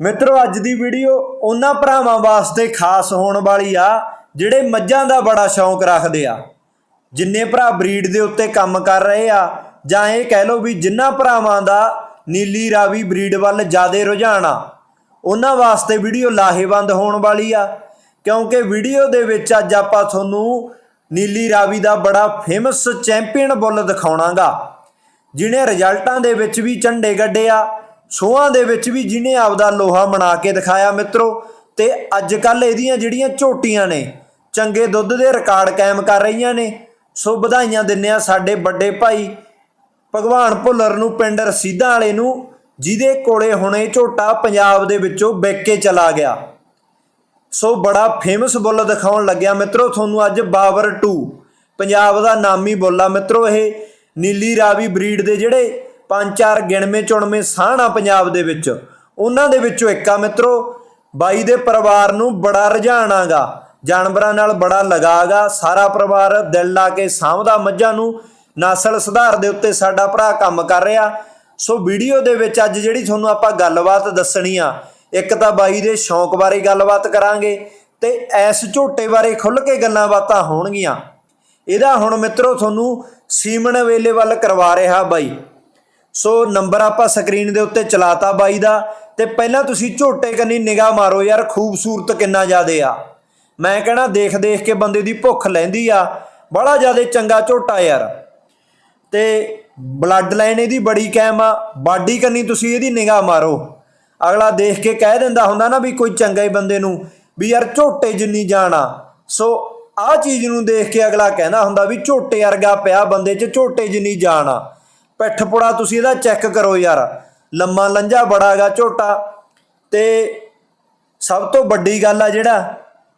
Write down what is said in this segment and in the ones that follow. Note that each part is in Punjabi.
ਮਿੱਤਰੋ, ਅੱਜ ਦੀ ਵੀਡੀਓ ਉਹਨਾਂ ਭਰਾਵਾਂ ਵਾਸਤੇ ਖਾਸ ਹੋਣ ਵਾਲੀ ਆ, ਜਿਹੜੇ ਮੱਝਾਂ ਦਾ ਬੜਾ ਸ਼ੌਂਕ ਰੱਖਦੇ ਆ। ਜਿੰਨੇ ਭਰਾ ਬਰੀਡ ਦੇ ਉੱਤੇ ਕੰਮ ਕਰ ਰਹੇ ਆ, ਜਾਂ ਇਹ ਕਹਿ ਲਓ ਵੀ ਜਿਨ੍ਹਾਂ ਭਰਾਵਾਂ ਦਾ ਨੀਲੀ ਰਾਵੀ ਬਰੀਡ ਵੱਲ ਜ਼ਿਆਦਾ ਰੁਝਾਨ ਆ, ਉਹਨਾਂ ਵਾਸਤੇ ਵੀਡੀਓ ਲਾਹੇਵੰਦ ਹੋਣ ਵਾਲੀ ਆ। ਕਿਉਂਕਿ ਵੀਡੀਓ ਦੇ ਵਿੱਚ ਅੱਜ ਆਪਾਂ ਤੁਹਾਨੂੰ ਨੀਲੀ ਰਾਵੀ ਦਾ ਬੜਾ ਫੇਮਸ ਚੈਂਪੀਅਨ ਬੁੱਲ ਦਿਖਾਉਣਾਗਾ, ਜਿਹਨੇ ਰਿਜ਼ਲਟਾਂ ਦੇ ਵਿੱਚ ਵੀ ਝੰਡੇ ਗੱਡੇ ਆ ਸੋਹਾਂ ਦੇ ਵਿੱਚ ਵੀ ਜਿਹਨੇ ਆਪਦਾ ਲੋਹਾ ਬਣਾ ਕੇ ਦਿਖਾਇਆ ਮਿੱਤਰੋ, ਤੇ ਅੱਜ ਕੱਲ ਇਹਦੀਆਂ ਜਿਹੜੀਆਂ ਝੋਟੀਆਂ ਨੇ, ਚੰਗੇ ਦੁੱਧ ਦੇ ਰਿਕਾਰਡ ਕਾਇਮ ਕਰ ਰਹੀਆਂ ਨੇ। ਸੋ ਵਧਾਈਆਂ ਦਿੰਨੇ ਆ ਸਾਡੇ ਵੱਡੇ ਭਾਈ ਭਗਵਾਨ ਭੁੱਲਰ ਨੂੰ, ਪਿੰਡ ਰਸੀਦਾਂ ਵਾਲੇ ਨੂੰ, ਜਿਹਦੇ ਕੋਲੇ ਹੁਣੇ ਝੋਟਾ ਪੰਜਾਬ ਦੇ ਵਿੱਚੋਂ ਵਿਕ ਕੇ ਚਲਾ ਗਿਆ। ਸੋ ਬੜਾ ਫੇਮਸ ਬੁੱਲ ਦਿਖਾਉਣ ਲੱਗਿਆ ਮਿੱਤਰੋ, ਤੁਹਾਨੂੰ ਅੱਜ ਬਾਬਰ 2 ਪੰਜਾਬ ਦਾ ਨਾਮੀ ਬੁੱਲ ਆ ਮਿੱਤਰੋ ਇਹ, ਨੀਲੀ ਰਾਵੀ ਬਰੀਡ ਦੇ ਜਿਹੜੇ ਪੰਜ ਚਾਰ ਗਿਣਵੇਂ ਚੁਣਵੇਂ ਸਾਹਣਾ ਪੰਜਾਬ ਦੇ ਵਿੱਚ। ਉਹਨਾਂ ਦੇ ਵਿੱਚੋਂ ਇੱਕ ਆ ਮਿੱਤਰੋ, ਬਾਈ ਦੇ ਪਰਿਵਾਰ ਨੂੰ ਬੜਾ ਰੁਝਾਨ ਆਗਾ ਜਾਨਵਰਾਂ ਨਾਲ ਬੜਾ ਲਗਾਗਾ। ਸਾਰਾ ਪਰਿਵਾਰ ਦਿਲ ਲਾ ਕੇ ਸਾਂਭਦਾ ਮੱਝਾਂ ਨੂੰ। ਨਸਲ ਸੁਧਾਰ ਦੇ ਉੱਤੇ ਸਾਡਾ ਭਰਾ ਕੰਮ ਕਰ ਰਿਹਾ। ਸੋ ਵੀਡੀਓ ਦੇ ਵਿੱਚ ਅੱਜ ਜਿਹੜੀ ਤੁਹਾਨੂੰ ਆਪਾਂ ਗੱਲਬਾਤ ਦੱਸਣੀ ਆ, ਇੱਕ ਤਾਂ ਬਾਈ ਦੇ ਸ਼ੌਂਕ ਬਾਰੇ ਗੱਲਬਾਤ ਕਰਾਂਗੇ ਤੇ ਐਸ ਝੋਟੇ ਬਾਰੇ ਖੁੱਲ ਕੇ ਗੱਲਾਂ ਬਾਤਾਂ ਹੋਣਗੀਆਂ। ਇਹਦਾ ਹੁਣ ਮਿੱਤਰੋ, ਤੁਹਾਨੂੰ ਸੀਮਨ ਅਵੇਲੇਬਲ ਕਰਵਾ ਰਿਹਾ ਬਾਈ। ਸੋ ਨੰਬਰ ਆਪਾਂ ਸਕਰੀਨ ਦੇ ਉੱਤੇ ਚਲਾਤਾ ਬਾਈ ਦਾ ਤੇ ਪਹਿਲਾਂ ਤੁਸੀਂ ਝੋਟੇ ਕੰਨੀ ਨਿਗਾਹ ਮਾਰੋ ਯਾਰ ਖੂਬਸੂਰਤ ਕਿੰਨਾ ਜ਼ਿਆਦੇ ਆ। ਮੈਂ ਕਹਿਣਾ ਦੇਖ ਦੇਖ ਕੇ ਬੰਦੇ ਦੀ ਭੁੱਖ ਲੈਂਦੀ ਆ, ਬੜਾ ਜ਼ਿਆਦੇ ਚੰਗਾ ਝੋਟਾ ਯਾਰ। ਤੇ ਬਲੱਡ ਲਾਈਨ ਇਹਦੀ ਬੜੀ ਕਾਇਮ ਆ, ਬਾਡੀ ਕੰਨੀ ਤੁਸੀਂ ਇਹਦੀ ਨਿਗਾਹ ਮਾਰੋ। ਅਗਲਾ ਦੇਖ ਕੇ ਕਹਿ ਦਿੰਦਾ ਹੁੰਦਾ ਨਾ ਵੀ ਕੋਈ ਚੰਗਾ ਹੀ ਬੰਦੇ ਨੂੰ ਵੀ ਯਾਰ ਝੋਟੇ ਜਿੰਨੀ ਜਾਣਾ ਸੋ ਆਹ ਚੀਜ਼ ਨੂੰ ਦੇਖ ਕੇ ਅਗਲਾ ਕਹਿੰਦਾ ਹੁੰਦਾ ਵੀ ਝੋਟੇ ਵਰਗਾ ਪਿਆ ਬੰਦੇ 'ਚ ਝੋਟੇ ਜਿੰਨੀ ਜਾਨ ਆ। ਪਿੱਠ ਪੁੜਾ ਤੁਸੀਂ ਇਹਦਾ ਚੈੱਕ ਕਰੋ ਯਾਰ। ਲੰਮਾ ਲੰਜਾ ਬੜਾਗਾ ਝੋਟਾ। ਤੇ ਸਭ ਤੋਂ ਵੱਡੀ ਗੱਲ ਆ ਜਿਹੜਾ,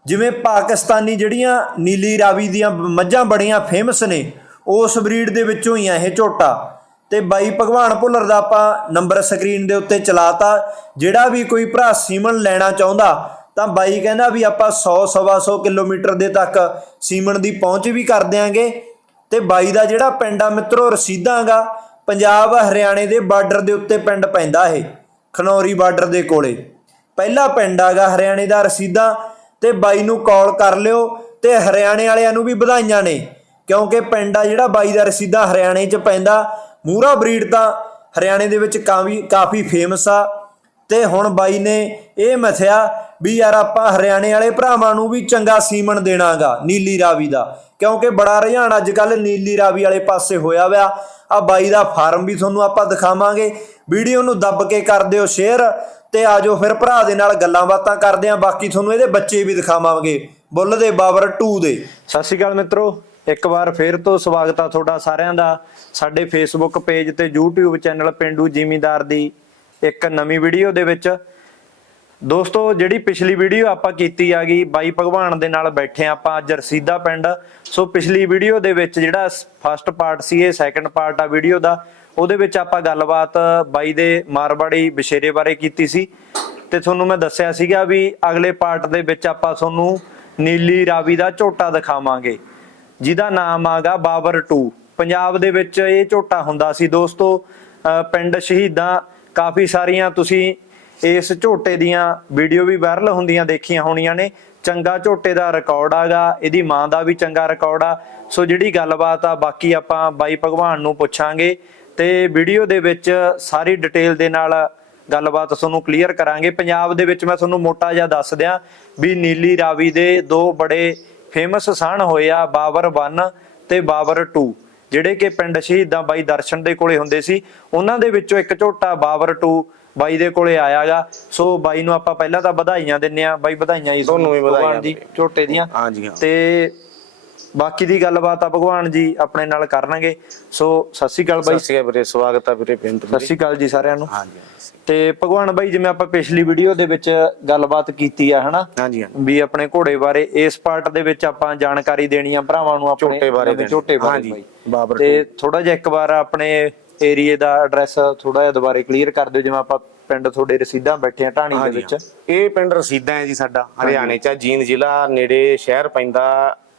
ਜਿਵੇਂ ਪਾਕਿਸਤਾਨੀ ਜਿਹੜੀਆਂ ਨੀਲੀ ਰਾਵੀ ਦੀਆਂ ਮੱਝਾਂ ਬੜੀਆਂ ਫੇਮਸ ਨੇ, ਉਸ ਬਰੀਡ ਦੇ ਵਿੱਚੋਂ ਹੀ ਆ ਇਹ ਝੋਟਾ। ਤੇ ਬਾਈ ਭਗਵਾਨ ਭੁੱਲਰ ਦਾ ਆਪਾਂ ਨੰਬਰ ਸਕਰੀਨ ਦੇ ਉੱਤੇ ਚਲਾਤਾ। ਜਿਹੜਾ ਵੀ ਕੋਈ ਭਰਾ ਸੀਮਨ ਲੈਣਾ ਚਾਹੁੰਦਾ, ਤਾਂ ਬਾਈ ਕਹਿੰਦਾ ਵੀ ਆਪਾਂ 100 ਸਵਾ 100 ਕਿਲੋਮੀਟਰ ਦੇ ਤੱਕ ਸੀਮਨ ਦੀ ਪਹੁੰਚ ਵੀ ਕਰ ਦਿਆਂਗੇ। ਤੇ ਬਾਈ ਦਾ ਜਿਹੜਾ ਪਿੰਡ ਆ ਮਿੱਤਰੋ, ਰਸੀਦਾਂਗਾ ਪੰਜਾਬ ਹਰਿਆਣੇ ਦੇ ਬਾਰਡਰ ਦੇ ਉੱਤੇ ਪਿੰਡ ਪੈਂਦਾ ਇਹ, ਖਨੌਰੀ ਬਾਰਡਰ ਦੇ ਕੋਲੇ। ਪਹਿਲਾ ਪਿੰਡ ਆਗਾ ਹਰਿਆਣੇ ਦਾ ਰਸੀਦਾਂ ਤੇ ਬਾਈ ਨੂੰ ਕਾਲ ਕਰ ਲਿਓ ਤੇ ਹਰਿਆਣੇ ਵਾਲਿਆਂ ਨੂੰ ਵੀ ਵਧਾਈਆਂ ਨੇ, ਕਿਉਂਕਿ ਪਿੰਡ ਆ ਜਿਹੜਾ ਬਾਈ ਦਾ ਰਸੀਦਾ ਹਰਿਆਣੇ 'ਚ ਪੈਂਦਾ ਮੂਰਾ ਬਰੀਡ ਤਾਂ ਹਰਿਆਣੇ ਦੇ ਵਿੱਚ ਕਾਫੀ ਕਾਫੀ ਫੇਮਸ ਆ। ਤੇ ਹੁਣ ਬਾਈ ਨੇ ਇਹ ਮਥਿਆ ਵੀ ਯਾਰ ਆਪਾਂ ਹਰਿਆਣੇ ਵਾਲੇ ਭਰਾਵਾਂ ਨੂੰ ਵੀ ਚੰਗਾ ਸੀਮਨ ਦੇਣਾਗਾ, ਨੀਲੀ ਰਾਵੀ ਦਾ। ਕਿਉਂਕਿ ਬੜਾ ਰੁਝਾਨ ਅੱਜ ਕੱਲ ਨੀਲੀ ਰਾਵੀ ਵਾਲੇ ਪਾਸੇ ਹੋਇਆ ਵਿਆ ਆ ਬਾਈ ਦਾ ਫਾਰਮ ਵੀ ਤੁਹਾਨੂੰ ਆਪਾਂ ਦਿਖਾਵਾਂਗੇ। ਵੀਡੀਓ ਨੂੰ ਦੱਬ ਕੇ ਕਰ ਦਿਓ ਸ਼ੇਅਰ ਤੇ ਆਜੋ ਫਿਰ ਭਰਾ ਦੇ ਨਾਲ ਗੱਲਾਂ ਬਾਤਾਂ ਕਰਦੇ ਆਂ। ਬਾਕੀ ਤੁਹਾਨੂੰ ਇਹਦੇ ਬੱਚੇ ਵੀ ਦਿਖਾਵਾਂਗੇ। ਬੁੱਲ ਦੇ ਬਾਬਰ 2 ਦੇ। ਸਤਿ ਸ਼੍ਰੀ ਅਕਾਲ ਮਿੱਤਰੋ। ਇੱਕ ਵਾਰ ਫੇਰ ਤੋਂ ਸਵਾਗਤ ਆ ਤੁਹਾਡਾ ਸਾਰਿਆਂ ਦਾ। ਸਾਡੇ ਫੇਸਬੁੱਕ ਪੇਜ ਤੇ YouTube ਚੈਨਲ ਪਿੰਡੂ ਜ਼ਿਮੀਂਦਾਰ ਦੀ ਇੱਕ ਨਵੀਂ ਵੀਡੀਓ ਦੇ ਵਿੱਚ ਦੋਸਤੋ, ਜਿਹੜੀ ਪਿਛਲੀ ਵੀਡੀਓ ਆਪਾਂ ਕੀਤੀ ਆ ਗਈ ਬਾਈ ਭਗਵਾਨ ਦੇ ਨਾਲ ਬੈਠੇ ਆਂ ਆਪਾਂ ਅੱਜ ਰਸੀਦਾ ਪਿੰਡ। ਸੋ ਪਿਛਲੀ ਵੀਡੀਓ ਦੇ ਵਿੱਚ ਜਿਹੜਾ ਫਸਟ ਪਾਰਟ ਸੀ, ਇਹ ਸੈਕੰਡ ਪਾਰਟ ਆ ਵੀਡੀਓ ਦਾ, ਉਹਦੇ ਵਿੱਚ ਆਪਾਂ ਗੱਲਬਾਤ ਬਾਈ ਦੇ ਮਾਰਵਾੜੀ ਬਸ਼ੇਰੇ ਬਾਰੇ ਕੀਤੀ ਸੀ। ਤੇ ਤੁਹਾਨੂੰ ਮੈਂ ਦੱਸਿਆ ਸੀਗਾ ਵੀ ਅਗਲੇ ਪਾਰਟ ਦੇ ਵਿੱਚ ਆਪਾਂ ਤੁਹਾਨੂੰ ਨੀਲੀ ਰਾਵੀ ਦਾ ਝੋਟਾ ਦਿਖਾਵਾਂਗੇ, ਜਿਹਦਾ ਨਾਮ ਆਗਾ ਬਾਬਰ 2 ਪੰਜਾਬ ਦੇ ਵਿੱਚ ਇਹ ਝੋਟਾ ਹੁੰਦਾ ਸੀ ਦੋਸਤੋ, ਅਹ ਪਿੰਡ ਸ਼ਹੀਦਾਂ, ਕਾਫੀ ਸਾਰੀਆਂ ਤੁਸੀਂ ਇਸ ਝੋਟੇ ਦੀਆਂ ਵੀਡੀਓ ਵੀ ਵਾਇਰਲ ਹੁੰਦੀਆਂ ਦੇਖੀਆਂ ਹੋਣੀਆਂ ਨੇ। ਚੰਗਾ ਝੋਟੇ ਦਾ ਰਿਕਾਰਡ ਆਗਾ, ਇਹਦੀ ਮਾਂ ਦਾ ਵੀ ਚੰਗਾ ਰਿਕਾਰਡ ਆ। ਸੋ ਜਿਹੜੀ ਗੱਲਬਾਤ ਆ, ਬਾਕੀ ਆਪਾਂ ਬਾਈ ਭਗਵਾਨ ਨੂੰ ਪੁੱਛਾਂਗੇ। ਤੇ ਵੀਡੀਓ ਦੇ ਵਿੱਚ ਸਾਰੀ ਡਿਟੇਲ ਦੇ ਨਾਲ ਗੱਲਬਾਤ ਤੁਹਾਨੂੰ ਕਲੀਅਰ ਕਰਾਂਗੇ। ਪੰਜਾਬ ਦੇ ਵਿੱਚ ਮੈਂ ਤੁਹਾਨੂੰ ਮੋਟਾ ਜਿਹਾ ਦੱਸ ਦਿਆਂ ਵੀ ਨੀਲੀ ਰਾਵੀ ਦੇ ਦੋ ਬੜੇ ਫੇਮਸ ਸਣ ਹੋਏ ਆ, ਬਾਬਰ 1 ਤੇ ਬਾਬਰ 2 ਜਿਹੜੇ ਕਿ ਪਿੰਡ ਸ਼ਹੀਦਾਂ ਬਾਈ ਦਰਸ਼ਨ ਦੇ ਕੋਲੇ ਹੁੰਦੇ ਸੀ। ਉਹਨਾਂ ਦੇ ਵਿੱਚੋਂ ਇੱਕ ਝੋਟਾ ਬਾਬਰ 2 ਬਾਈ ਦੇ ਕੋਲੇ ਆਇਆਗਾ ਸੋ ਬਾਈ ਨੂੰ ਆਪਾਂ ਪਹਿਲਾਂ ਤਾਂ ਵਧਾਈਆਂ ਦਿੰਨੇ ਆ। ਬਾਈ ਵਧਾਈਆਂ ਜੀ ਤੁਹਾਨੂੰ ਵੀ ਵਧਾਈਆਂ ਵੀਰੇ। ਝੋਟੇ ਦੀਆਂ। ਹਾਂਜੀ ਹਾਂ। ਤੇ ਬਾਕੀ ਦੀ ਗੱਲਬਾਤ ਆ ਭਗਵਾਨ ਜੀ ਆਪਣੇ ਨਾਲ ਕਰਨਗੇ। ਸੋ ਸਤਿ ਸ਼੍ਰੀ ਅਕਾਲ ਬਾਈ। ਸਤਿ ਸ਼੍ਰੀ ਅਕਾਲ ਵੀਰੇ ਸਵਾਗਤ ਹੈ ਵੀਰੇ ਪਿੰਡ ਸਤਿ ਸ਼੍ਰੀ ਅਕਾਲ ਜੀ ਸਾਰਿਆਂ ਨੂੰ। ਹਾਂਜੀ ਤੇ ਭਗਵਾਨ ਬਾਈ ਜਿਵੇਂ ਆਪਾਂ ਪਿਛਲੀ ਵੀਡੀਓ ਦੇ ਵਿੱਚ ਗੱਲਬਾਤ ਕੀਤੀ ਆ ਹਨਾ? ਹਾਂਜੀ ਵੀ ਆਪਣੇ ਘੋੜੇ ਬਾਰੇ ਇਸ ਪਾਰਟ ਦੇ ਵਿੱਚ ਆਪਾਂ ਜਾਣਕਾਰੀ ਦੇਣੀ ਆ ਭਰਾਵਾਂ ਨੂੰ ਆਪਣੇ ਝੋਟੇ ਬਾਰੇ। ਝੋਟੇ ਬਾਰੇ ਬਾਈ। ਬਾਬਰ ਤੇ ਥੋੜਾ ਜਿਹਾ ਇੱਕ ਵਾਰ ਆਪਣੇ ਏਰੀਏ ਦਾ ਐਡਰੈਸ ਥੋੜਾ ਜਿਹਾ ਦੁਬਾਰੇ ਕਲੀਅਰ ਕਰ ਦਿਓ ਜਿਵੇਂ ਆਪਾਂ ਪਿੰਡ ਤੁਹਾਡੇ ਰਸੀਦਾਂ ਬੈਠੇ ਆ ਢਾਣੀ ਦੇ ਵਿੱਚ। ਇਹ ਪਿੰਡ ਰਸੀਦਾਂ ਹੈ ਜੀ ਸਾਡਾ ਹਰਿਆਣੇ ਚ ਜੀਂਦ ਜ਼ਿਲ੍ਹਾ ਨੇੜੇ ਸ਼ਹਿਰ ਪੈਂਦਾ